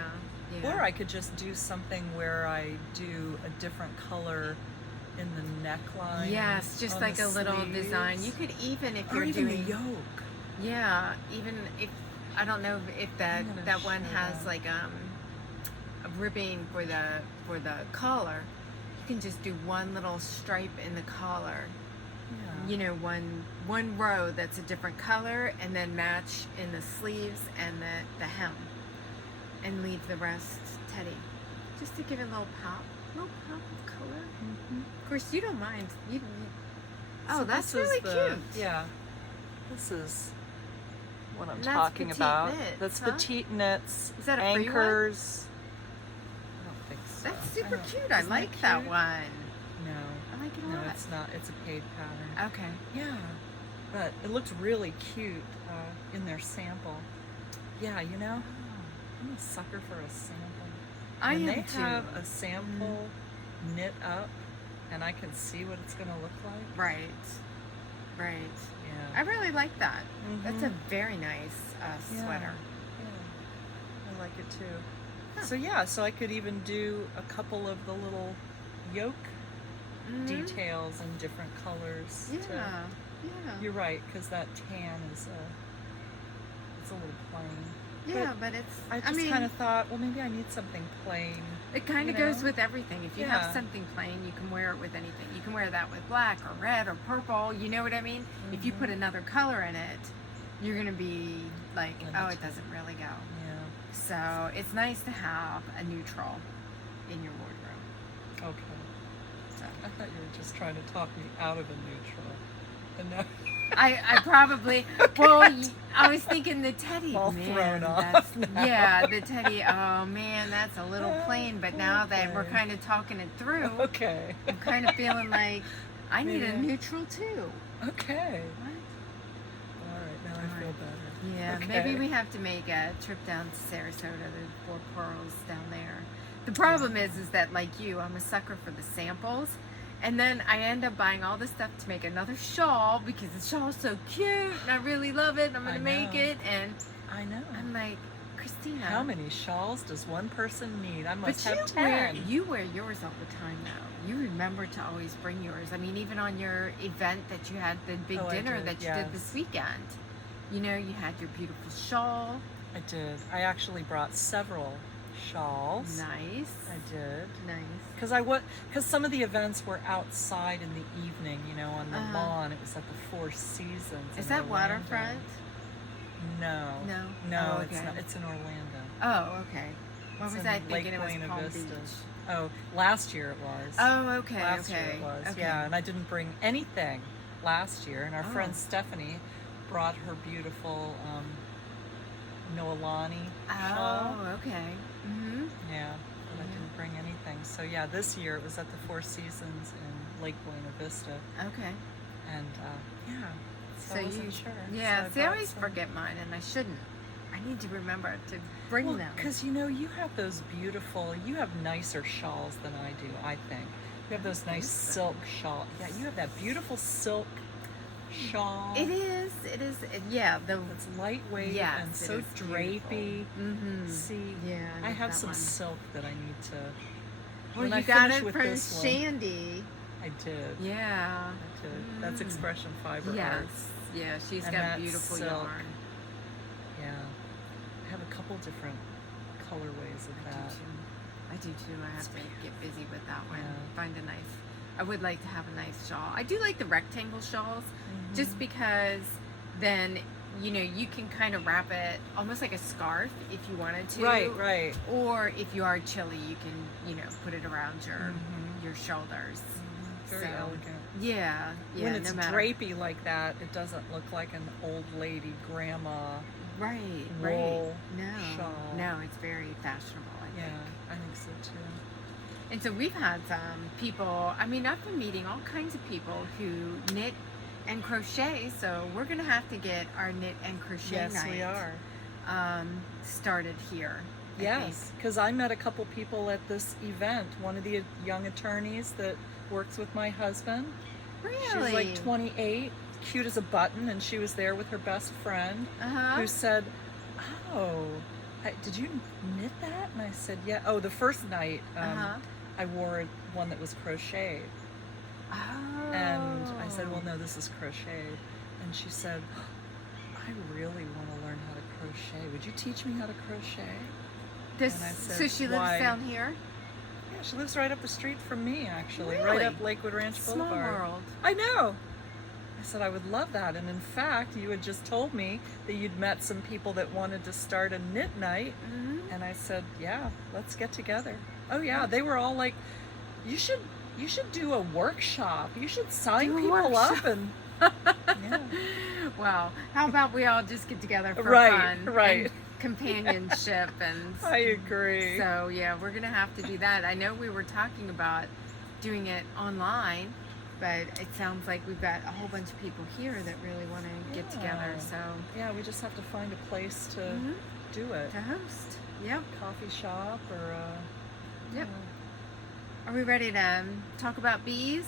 Yeah. Or I could just do something where I do a different color in the neckline. Yes, just on like the a little design. You sleeves. could even if Or you're even doing the yoke. Yeah, even if I don't know if that I'm gonna that one show has that. like a ribbing for the collar. You can just do one little stripe in the collar. Yeah. You know, one row that's a different color, and then match in the sleeves and the hem, and leave the rest Teddy, just to give it a little pop of color. Mhm. Of course, you don't mind. Oh, So that's this is really the- cute. Yeah. This is what I'm And that's talking petite about. knits, That's huh? petite knits. Is that a free one? anchors. I don't think so. That's super I don't- cute. I isn't like that cute? one. No. I like it a No, lot. it's not. It's a paid pattern. Okay. Yeah, but it looked really cute in their sample. Yeah, you know, I'm a sucker for a sample. I When am they too. have a sample knit up, and I can see what it's going to look like. Right. Right. Yeah. I really like that. That's a Mhm. very nice Yeah, sweater. Yeah, I like it too. Huh. So yeah, so I could even do a couple of the little yoke Mhm. details in different colors. Yeah. to- Yeah. You're right, because that tan is it's a little plain. Yeah, but it's. I just mean, kind of thought, well, maybe I need something plain. it kind you of goes know? with everything. If you Yeah. have something plain, you can wear it with anything. You can wear that with black or red or purple. You know what I mean? If you put Mhm. another color in it, you're gonna be like, oh, Limited. it doesn't really go. Yeah. So it's nice to have a neutral in your wardrobe. Okay. So. I thought you were just trying to talk me out of a neutral. And now I probably well I was thinking the teddy All man thrown off that's now. yeah the teddy oh man that's a little plain, but now that we're Okay. kind of talking it through, Okay. I'm kind of feeling like I need a Maybe I- neutral too. Okay. What? All right. Now I All feel right. better. Yeah, Okay. maybe we have to make a trip down to Sarasota. There's Four Pearls down there. The problem is that like you, I'm a sucker for the samples. And then I end up buying all this stuff to make another shawl because the shawl's so cute and I really love it. And I'm I gonna make know. it, and I know. I'm like, Christina, How many shawls does one person need? I must but have you 10. wear yours all the time now. You remember to always bring yours. I mean, even on your event that you had, the big Oh, I dinner did, that you did this yes. weekend. You know, you had your beautiful shawl. I did. I actually brought several shawls. Nice. I did. Nice. Because some of the events were outside in the evening, you know, on the Uh-huh. lawn. It was at the Four Seasons. Is in that Orlando. waterfront? No. No? No, Oh, it's okay. not. It's in Orlando. Oh, okay. What It's was in I Lake thinking? It was Buena Palm Vista. Beach. Oh, last year it was. Oh, okay. Last okay. year it was. Okay. Yeah, and I didn't bring anything last year. And our Oh. friend Stephanie brought her beautiful Noelani shawl. Oh, okay. Mm-hmm. Yeah, but I didn't bring anything. So yeah, this year it was at the Four Seasons in Lake Buena Vista, Okay. and yeah, so, So I wasn't you, sure. yeah. So See, I brought always some. forget mine, and I shouldn't. I need to remember to bring Well, them. because you have those beautiful, you have nicer shawls than I do, I think. You have those nice think so. silk shawl. Yeah, you have that beautiful silk shawl. It is. It is. Yeah. The. It's lightweight Yes, and it so is drapey. Mm-hmm. See, Yeah. I have that some one. silk that I need to. Well, when I you got finish it with from this one- Shandy. I did. Yeah. I did. That's Mm. Expression Fiber Yes. Arts. Yeah. She's And got that beautiful silk. yarn. Yeah. I have a couple different colorways of that. I do too. I have to get busy with that one. Yeah. Find a nice. I would like to have a nice shawl. I do like the rectangle shawls, Mhm. just because then you can kind of wrap it almost like a scarf if you wanted to. Right. Or if you are chilly, you can put it around Mhm. your shoulders. Very So, elegant. Yeah. Yeah. When it's no matter. drapey like that, it doesn't look like an old lady grandma. Right. wool Right. No. shawl. No, it's very fashionable. I Yeah, think. I think so too. And so we've had some people, I mean, I've been meeting all kinds of people who knit and crochet, so we're going to have to get our knit and crochet Yes, night we are. started here. I Yes, because I met a couple people at this event. One of the young attorneys that works with my husband. think. She was Really? like 28, cute as a button, and she was there with her best friend Uh-huh. who said, "Oh, did you knit that?" And I said, "Yeah." Oh, the first night Uh-huh. I wore one that was crocheted. Oh. And I said, "Well, no, this is crocheted." And she said, "I really want to learn how to crochet. Would you teach me how to crochet?" This, and I so said, she lives "Why?" down here? Yeah, she lives right up the street from me, actually, Really? right up Lakewood Ranch Small Boulevard. world. I know. I said I would love that. And in fact, you had just told me that you'd met some people that wanted to start a knit night. Mm-hmm. And I said, yeah, let's get together. Oh yeah, they were all like, you should do a workshop. You should sign Do a people workshop." up and yeah. Well, how about we all just get together for Right, fun right. and companionship and I agree. so yeah, we're gonna have to do that. I know we were talking about doing it online, but it sounds like we've got a whole bunch of people here that really want to get together. Yeah. So Yeah, we just have to find a place to Mhm. do it. to host. Yep. Coffee shop or Yep. Are we ready to talk about bees?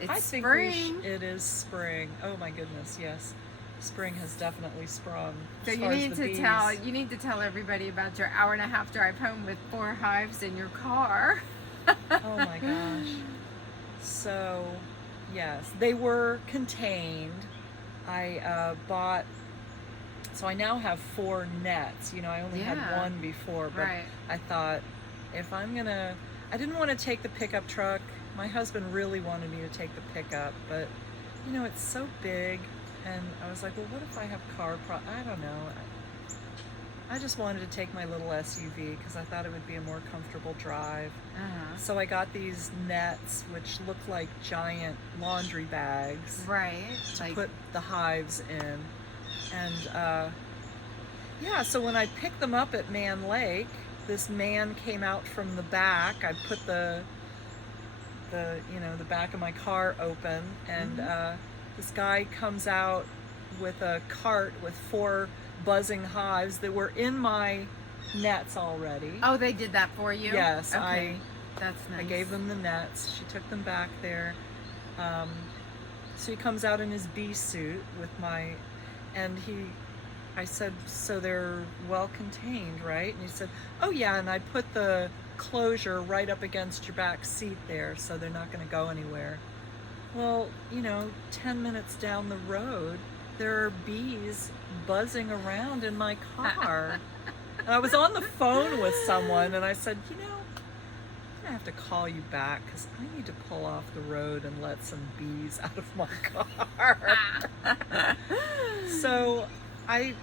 It's I think spring. it is spring. Oh my goodness, yes. Spring has definitely sprung. So as you far as need the to bees. tell everybody about your hour-and-a-half drive home with 4 hives in your car. Oh my gosh. So, yes, they were contained. I bought, so I now have 4 nets. I only had Yeah. 1 before, but Right. I thought if I didn't want to take the pickup truck. My husband really wanted me to take the pickup, but it's so big. And I was like, well, what if I have I don't know. I just wanted to take my little SUV because I thought it would be a more comfortable drive. Uh-huh. So I got these nets, which look like giant laundry bags, Right. to Like put the hives in. And yeah, so when I picked them up at Man Lake, this man came out from the back. I put the back of my car open, and this guy comes out with a cart with 4 buzzing hives that were in my nets already. oh, they did that for you? Yes, Okay. That's nice. I gave them the nets. She took them back there. So he comes out in his bee suit with I said, so they're well contained, right? And he said, oh yeah, and I put the closure right up against your back seat there, so they're not going to go anywhere. Well, 10 minutes down the road, there are bees buzzing around in my car. And I was on the phone with someone, and I said, I'm going to have to call you back because I need to pull off the road and let some bees out of my car. So I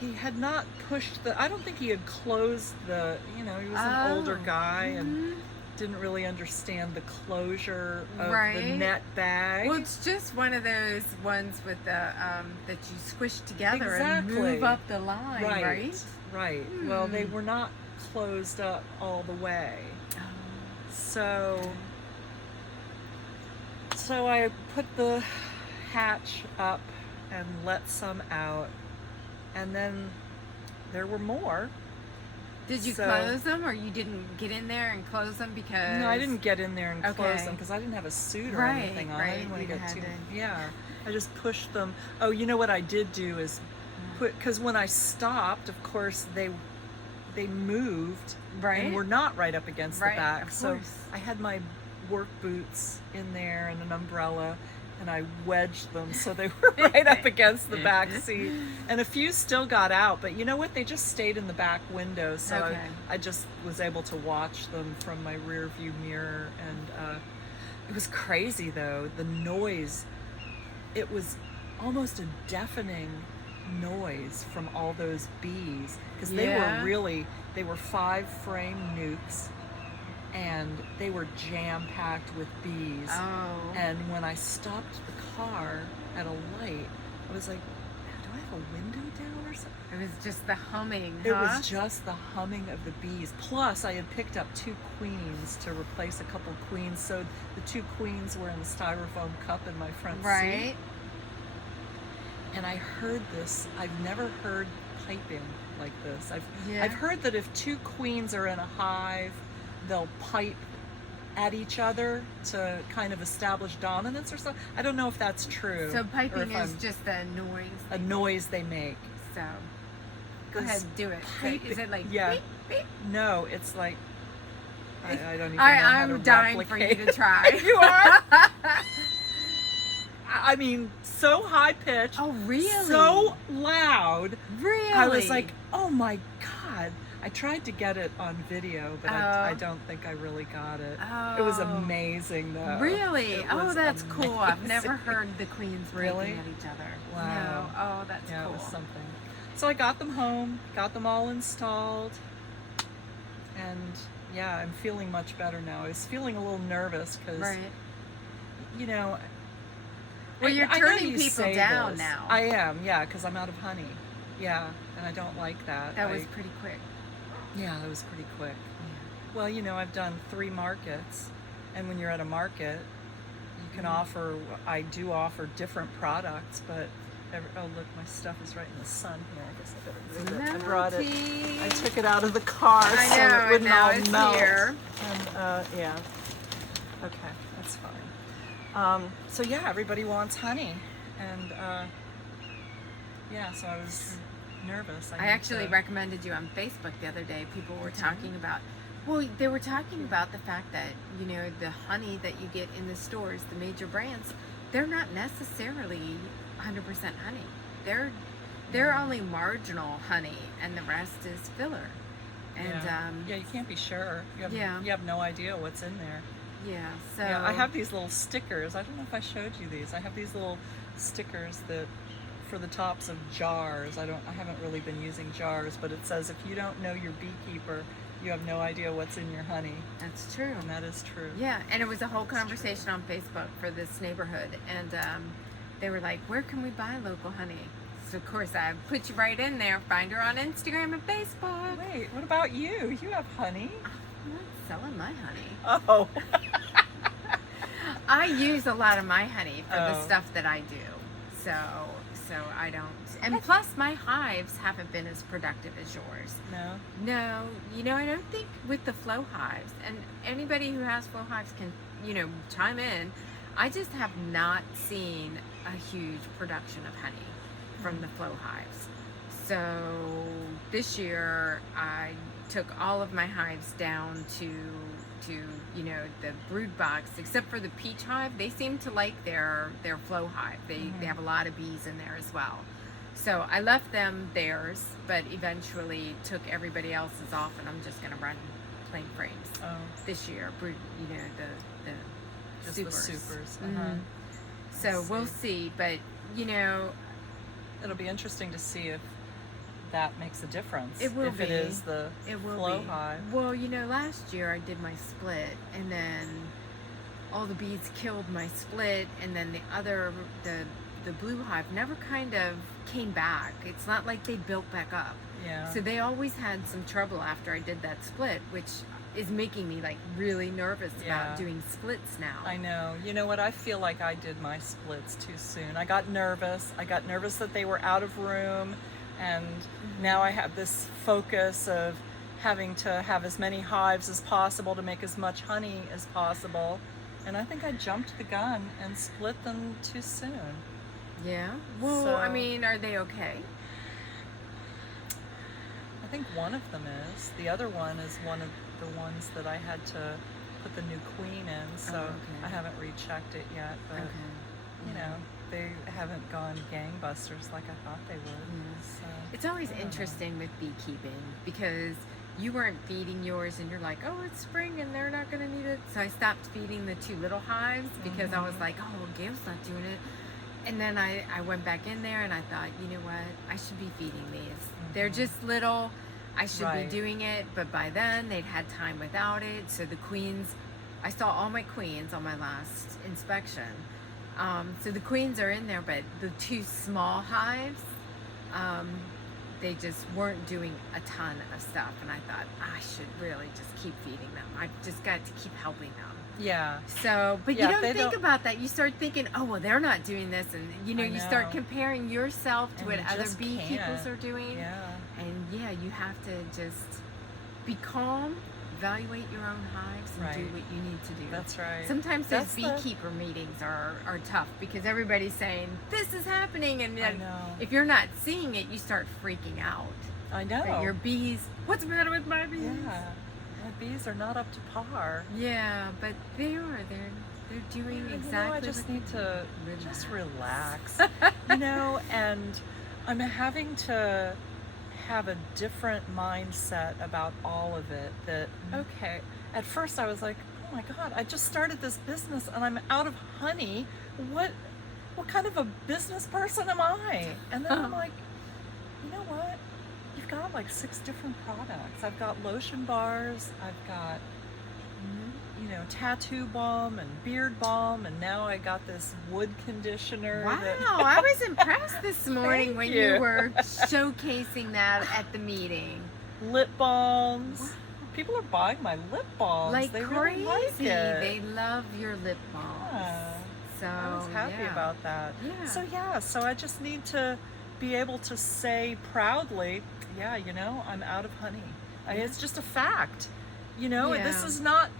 he had not pushed I don't think he had closed he was an older guy and didn't really understand the closure of the net bag. Well, it's just one of those ones with the that you squish together and Exactly. move up the line, right? Right. Well, they were not closed up all the way. So I put the hatch up and let some out, and then there were more. Did you close them, or you didn't get in there and close them because? No, I didn't get in there and close Okay. them because I didn't have a suit or Right, anything on. I right, didn't want to you get had too. to- Yeah, I just pushed them. Oh, you know what I did do is because when I stopped, of course they moved Right. and were not right up against Right, the back. of So course. I had my work boots in there and an umbrella, and I wedged them so they were right up against the back seat. And a few still got out, but you know what? They just stayed in the back window, so Okay. I just was able to watch them from my rear view mirror. And it was crazy though, the noise. It was almost a deafening noise from all those bees, because Yeah. they were 5-frame nukes, and they were jam-packed with bees. Oh. And when I stopped the car at a light, I was like, do I have a window down or something? It was just the humming, It huh? was just the humming of the bees. Plus, I had picked up 2 queens to replace a couple queens. So the 2 queens were in the styrofoam cup in my front seat. Right. And I heard this. I've never heard piping like this. Yeah. I've heard that if 2 queens are in a hive, they'll pipe at each other to kind of establish dominance or something. I don't know if that's true. So or piping if is just a noise. a noise they make. So go ahead, do it. So Piping- is it like yeah. beep, beep? No, it's like I don't even know I'm how to dying for you replicate to it. try. You are? I mean, so high pitched. Oh, really? So loud. Really? I was like, oh my God. I tried to get it on video, but I Oh. don't think I really got it. It was Oh. amazing though. Really? It Oh, was that's cool. I've amazing. never heard the queens Really? piping at each other. Wow. No. Oh, that's Yeah, cool. it was something. So I got them home, got them all installed, and yeah, I'm feeling much better now. I was feeling a little nervous because, Right. you know, Well, you're I know turning you people say down this. now. I am, yeah, because I'm out of honey. Yeah, and I don't like that. That was pretty quick. Yeah, that was pretty quick. Well, you know, I've done 3 markets, and when you're at a market, you can I do offer different products, but oh look, my stuff is right in the sun here. I guess I better move it. I brought it. Tea. I took it out of the car I so know, it and wouldn't now all it's melt. here. And yeah, okay, that's fine. So yeah, everybody wants honey, and yeah, so I was nervous. I actually recommended you on Facebook the other day. People were talking about, well, they were talking about the fact that, you know, the honey that you get in the stores, the major brands, they're not necessarily 100% honey. They're only marginal honey, and the rest is filler. And yeah, you can't be sure. Yeah. You have no idea what's in there. yeah, so Yeah, I have these little stickers. I don't know if I showed you these. I have these little stickers that for the tops of jars. I haven't really been using jars, but it says if you don't know your beekeeper, you have no idea what's in your honey. That's true. And that is true. Yeah, and it was a whole conversation on Facebook for this neighborhood, and they were like, "Where can we buy local honey?" So of course I put you right in there. Find her on Instagram and Facebook. Wait, what about you? You have honey? I'm not selling my honey. Oh. I use a lot of my honey for the Oh. stuff that I do, so I don't. And plus, my hives haven't been as productive as yours. No? No, you know, I don't think with the flow hives, and anybody who has flow hives can, you know, chime in. I just have not seen a huge production of honey from the flow hives. So this year I took all of my hives down to you know, the brood box, except for the peach hive. They seem to like their flow hive. They have a lot of bees in there as well. So I left them theirs, but eventually took everybody else's off, and I'm just gonna run plain frames Oh, this year. Brood, you know, the just supers. the supers. Mhm. So I we'll see. see, but you know, It'll be interesting to see if that makes a difference. It will if it be. is the It will flow be. hive. Well, last year I did my split, and then all the bees killed my split, and then the blue hive never kind of came back. It's not like they built back up. Yeah. So they always had some trouble after I did that split, which is making me like really nervous Yeah. about doing splits now. I know. You know what? I feel like I did my splits too soon. I got nervous. I got nervous that they were out of room, and now I have this focus of having to have as many hives as possible to make as much honey as possible. And I think I jumped the gun and split them too soon. Yeah. Well, So- I mean, are they okay? I think one of them is. The other one is one of the ones that I had to put the new queen in, so okay. I haven't rechecked it yet, but you know, they haven't gone gangbusters like I thought they would. Yeah. So, It's always I don't know. interesting with beekeeping because you weren't feeding yours and you're like, oh, it's spring and they're not going to need it. So I stopped feeding the 2 little hives because I was Mhm. like, oh, well, Gail's not doing it. And then I went back in there and I thought, you know what? I should be feeding these. They're Mhm. just little. I should Right. be doing it. But by then they'd had time without it. So the queens, I saw all my queens on my last inspection. So the queens are in there, but the 2 small hives, they just weren't doing a ton of stuff. And I thought, I should really just keep feeding them. I've just got to keep helping them. Yeah. So, but Yeah, you don't they think don't- about that. You start thinking, oh, well, they're not doing this. And, I you start know. comparing yourself to And what you other just beekeepers can't. are doing. Yeah. And yeah, you have to just be calm, evaluate your own hives, and do Right. what you need to do. That's right. Sometimes those That's the- beekeeper meetings are tough because everybody's saying, this is happening. And I then know. if you're not seeing it, you start freaking out. I know. That your bees, what's the matter with my bees? Yeah. My bees are not up to par. Yeah, but they are. They're doing You know, exactly I just what need they to do. just relax. And I'm having to have a different mindset about all of it. That okay, at first I was like, oh my god, I just started this business and I'm out of honey. What kind of a business person am I? And then I'm like, you know what? You've got like 6 different products. I've got lotion bars, I've got tattoo balm and beard balm, and now I got this wood conditioner. Wow, that- I was impressed this morning Thank when you. you were showcasing that at the meeting. lip balms. People are buying my lip balms. Like they crazy. really like it. They love your lip balms. Yeah. So I was happy yeah. about that. Yeah. So I just need to be able to say proudly, yeah, I'm out of honey. It's just a fact. This Yeah. is not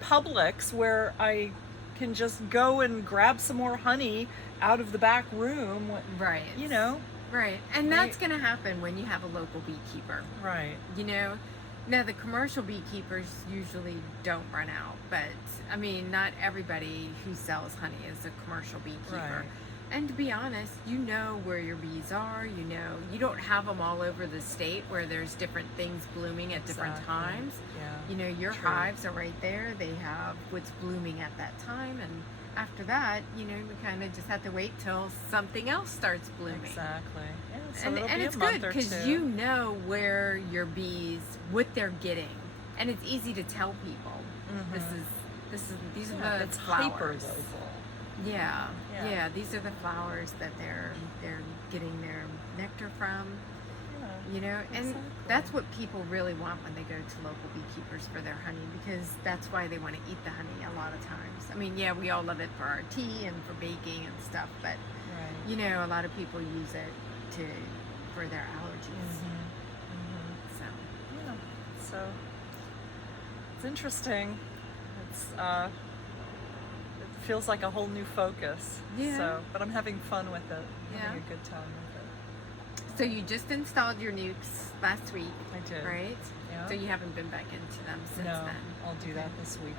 Publix where I can just go and grab some more honey out of the back room. Right. Right. And that's going to happen when you have a local beekeeper. Right. Now the commercial beekeepers usually don't run out, but I mean, not everybody who sells honey is a commercial beekeeper. Right. And to be honest, you know where your bees are, you don't have them all over the state where there's different things blooming at different Exactly. times. Yeah. Your True. hives are right there. They have what's blooming at that time, and after that, we kind of just have to wait till something else starts blooming. Exactly. Yeah. So And, it'll and be it's a month good or because 2. you know where your bees, what they're getting, and it's easy to tell people. Mhm. These Yeah, are the it's flowers. hyper local. Yeah, Yeah. yeah. These are the flowers that they're getting their nectar from. Yeah. And Exactly. that's what people really want when they go to local beekeepers for their honey, because that's why they want to eat the honey a lot of times. I mean, yeah, we all love it for our tea and for baking and stuff, but Right. a lot of people use it for their allergies. So Yeah. So it's interesting. It feels like a whole new focus. Yeah. So, but I'm having fun with it. Yeah. Having a good time with So you just installed your nukes last week, it. I did. right? Yeah. So you haven't been back into them since no, then. I'll do that this weekend.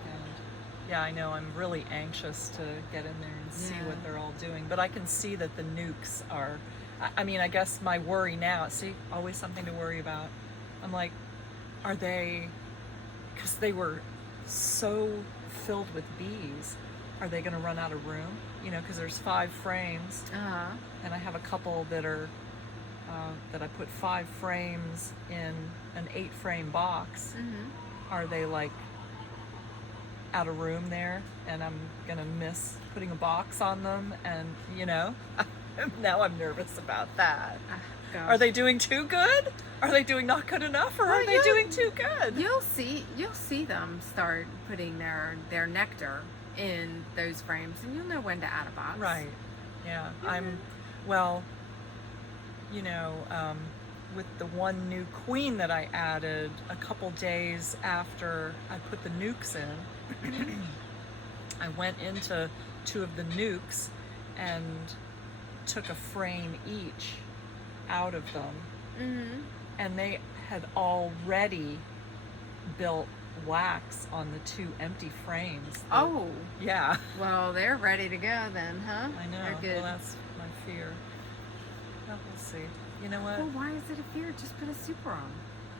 Yeah, I know. I'm really anxious to get in there and see Yeah. what they're all doing. But I can see that the nukes are. I mean, I guess my worry now. See, always something to worry about. I'm like, are they? Because they were so filled with bees. Are they going to run out of room? Because there's 5 frames, Uh-huh. and I have a couple that are that I put 5 frames in an 8-frame box. Are they like out of room there, and I'm gonna miss putting a box on them? And now I'm nervous about that. Gosh. Are they doing too good? Are they doing not good enough, or are they doing too good? You'll see them start putting their nectar in those frames, and you'll know when to add a box. Right. Yeah. With the one new queen that I added a couple days after I put the nukes in, I went into 2 of the nukes and took a frame each out of them. And they had already built wax on the 2 empty frames. Oh. Yeah. Well, they're ready to go then, huh? I know. They're good. Well, that's my fear. Well, we'll see. You know what? Well, why is it a fear? Just put a super on.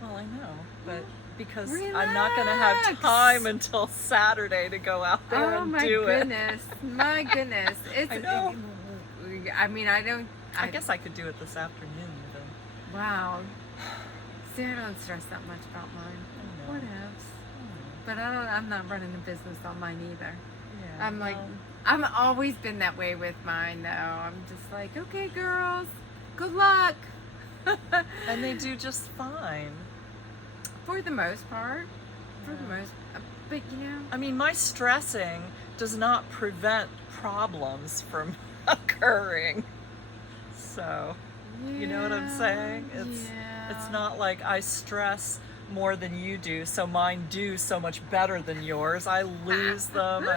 Well, I know, but because Relax. I'm not going to have time until Saturday to go out there Oh and my do goodness. My goodness. It's I know. I mean, I guess I could do it this afternoon even. Wow. See, I don't stress that much about mine. I know. What else? But I'm not running a business on mine either. Yeah, I'm like, well, I'm always been that way with mine though. I'm just like, okay, girls, good luck. and they do just fine. For the most part. For the Yeah. most, but I mean, my stressing does not prevent problems from occurring. So, you know what I'm saying? It's not like I stress more than you do, so mine do so much better than yours. I lose them.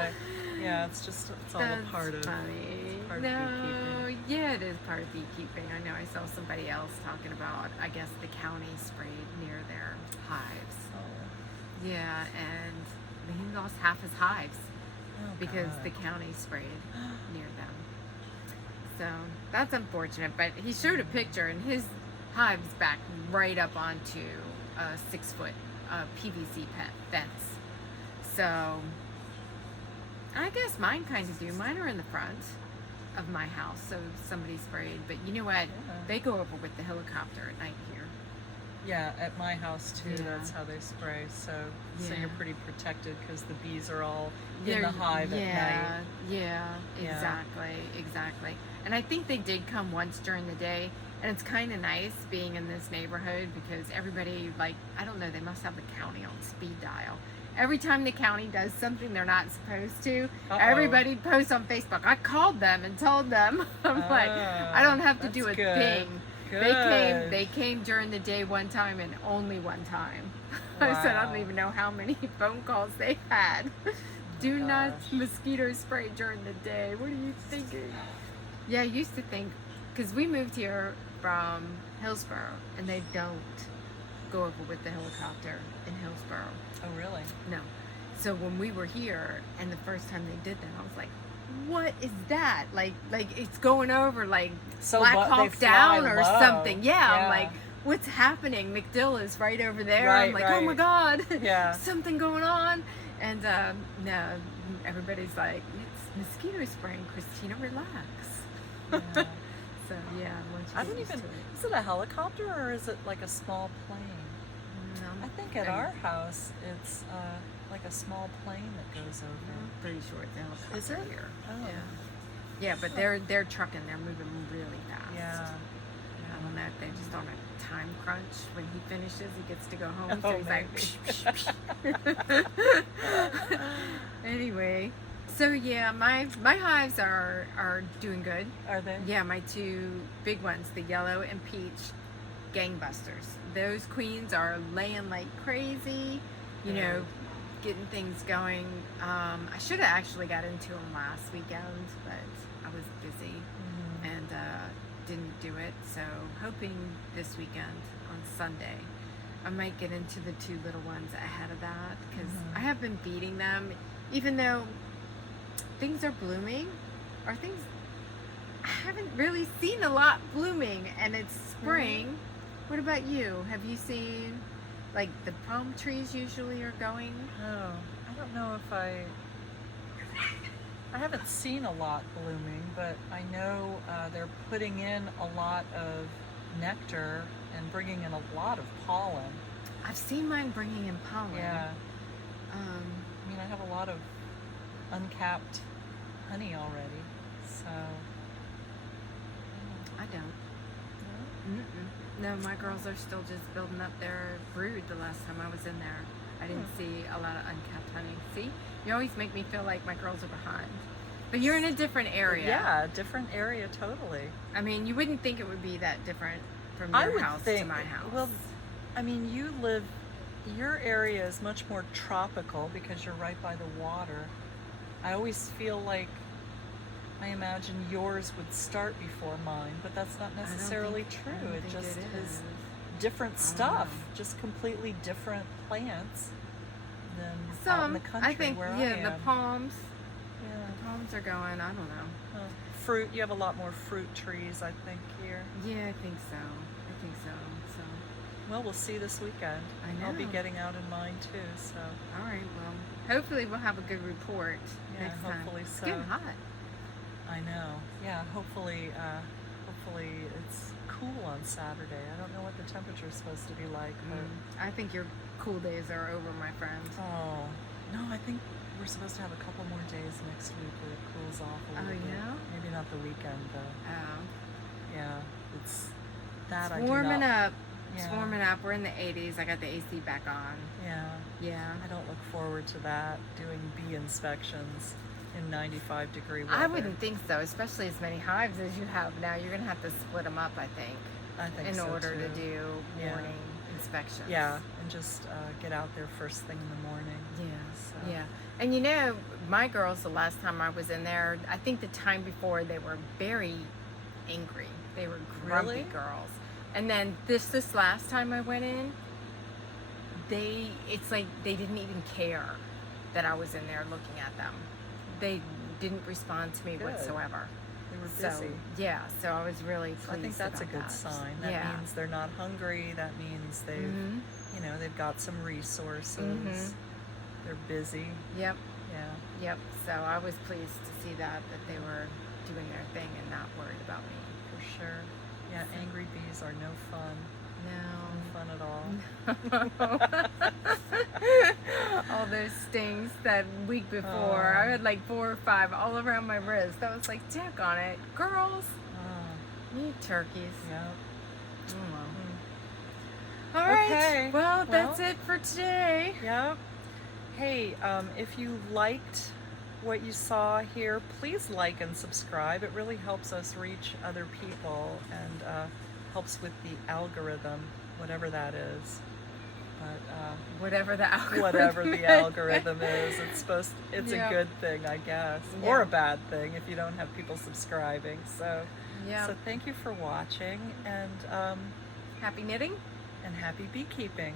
It's all a part of funny. part of No, yeah, it is part of beekeeping. I know I saw somebody else talking about, I guess the county sprayed near their hives. Oh, Yeah, and he lost half his hives because God. the county sprayed near them. So that's unfortunate, but he showed a picture and his hives back right up onto a 6-foot PVC fence. So I guess mine kind of do. Mine are in the front of my house, so somebody sprayed. But you know what? Yeah. They go over with the helicopter at night here. Yeah, at my house too. Yeah. That's how they spray. So Yeah. you're pretty protected because the bees are all in the hive at night. Yeah, Yeah. exactly. And I think they did come once during the day, and it's kind of nice being in this neighborhood because everybody, like, I don't know, they must have the county on speed dial. Every time the county does something they're not supposed to, everybody posts on Facebook. I called them and told them. I'm like, I don't have to do a That's good. thing. Good. They came during the day one time and only one time. I said, I don't Wow. even know how many phone calls they had. Do not gosh. mosquito spray during the day. What are you thinking? Yeah, I used to think, because we moved here from Hillsborough, and they don't go over with the helicopter in Hillsborough. Oh, really? No. So when we were here, and the first time they did that, I was like, what is that? Like it's going over like So Black they Hawk fly Down or low. something. Yeah, I'm Yeah. like, what's happening? McDill is right over there. Right, I'm like, oh my right. God, Yeah. something going on. And no, everybody's like, it's mosquito spraying, Christina, relax. Yeah. So yeah, once you I get don't used even. to it. Is it a helicopter or is it like a small plane? No, I think at I'm our house it's like a small plane that goes over. pretty sure it's a helicopter Is it? here. Oh. Yeah, but they're trucking. They're moving really fast. Yeah. I don't know if they're just on a time crunch. When he finishes, he gets to go home. Oh, So he's like, maybe. anyway. So yeah, my hives are doing good. Are they? Yeah, my 2 big ones, the yellow and peach, gangbusters. Those queens are laying like crazy. You know, getting things going. I should have actually got into them last weekend, but I was busy and didn't do it. So hoping this weekend on Sunday I might get into the 2 little ones ahead of that because I have been beating them, even though things are blooming. Or things I haven't really seen a lot blooming, and it's spring. What about you? Have you seen, like, the palm trees usually are going? Oh, I don't know if I haven't seen a lot blooming, but I know they're putting in a lot of nectar and bringing in a lot of pollen. I've seen mine bringing in pollen. Yeah. Um, I mean, I have a lot of uncapped honey already, so. I don't. No, my girls are still just building up their brood. The last time I was in there, I didn't see a lot of uncapped honey. See, you always make me feel like my girls are behind. But you're in a different area. Yeah, different area totally. I mean, you wouldn't think it would be that different from I your would house think, to my house. Well, I mean, your area is much more tropical because you're right by the water. I always feel like, I imagine yours would start before mine, but that's not necessarily true. It just is different stuff, just completely different plants than out in the country I think, where I yeah, am. the palms Yeah. are going, I don't know. Fruit, you have a lot more fruit trees, I think, here. Yeah, I think so. So, Well, we'll see this weekend. I I'll be know. getting out in mine too, so. all right, well, hopefully we'll have a good report Yeah, next time. hopefully It's so. getting hot. I know. Yeah, hopefully it's cool on Saturday. I don't know what the temperature is supposed to be like, but I think your cool days are over, my friend. oh, no, I think we're supposed to have a couple more days next week where it cools off a little bit. yeah? Maybe not the weekend, though. Oh. Yeah, it's that I It's do warming not. up. It's Yeah. warming up. We're in the 80s. I got the AC back on. Yeah, Yeah. I don't look forward to that, doing bee inspections in 95-degree weather. I wouldn't think so, especially as many hives as you have now. You're going to have to split them up, I think, I think in so, order to too. do Yeah. morning inspections. Yeah, and just get out there first thing in the morning. Yeah. So. Yeah. And you know, my girls, the last time I was in there, I think the time before, they were very angry. They were grumpy Really? girls. And then this last time I went in, it's like they didn't even care that I was in there looking at them. They didn't respond to me Good. whatsoever. They were So busy. yeah, so I was really pleased. So I think that's a about good that. sign. That yeah. means they're not hungry. That means they've, Mhm. they've got some resources. Mhm. They're busy. Yep. Yeah. Yep. So I was pleased to see that they were doing their thing and not worried about me. For sure. Yeah, angry bees are no fun. No. No fun at all. All those stings that week before. I had like 4 or 5 all around my wrist. I was like, "Jack on it, girls, you turkeys." Yeah. Oh, well. Mm. All right. Okay. Well, that's Well. it for today. Yep. Hey, if you liked what you saw here, please like and subscribe. It really helps us reach other people and helps with the algorithm, whatever that is. But Whatever the algorithm. whatever the algorithm is, it's Yeah. a good thing, I guess, Yeah. or a bad thing if you don't have people subscribing. So, Yeah. so thank you for watching, and Happy knitting. happy beekeeping.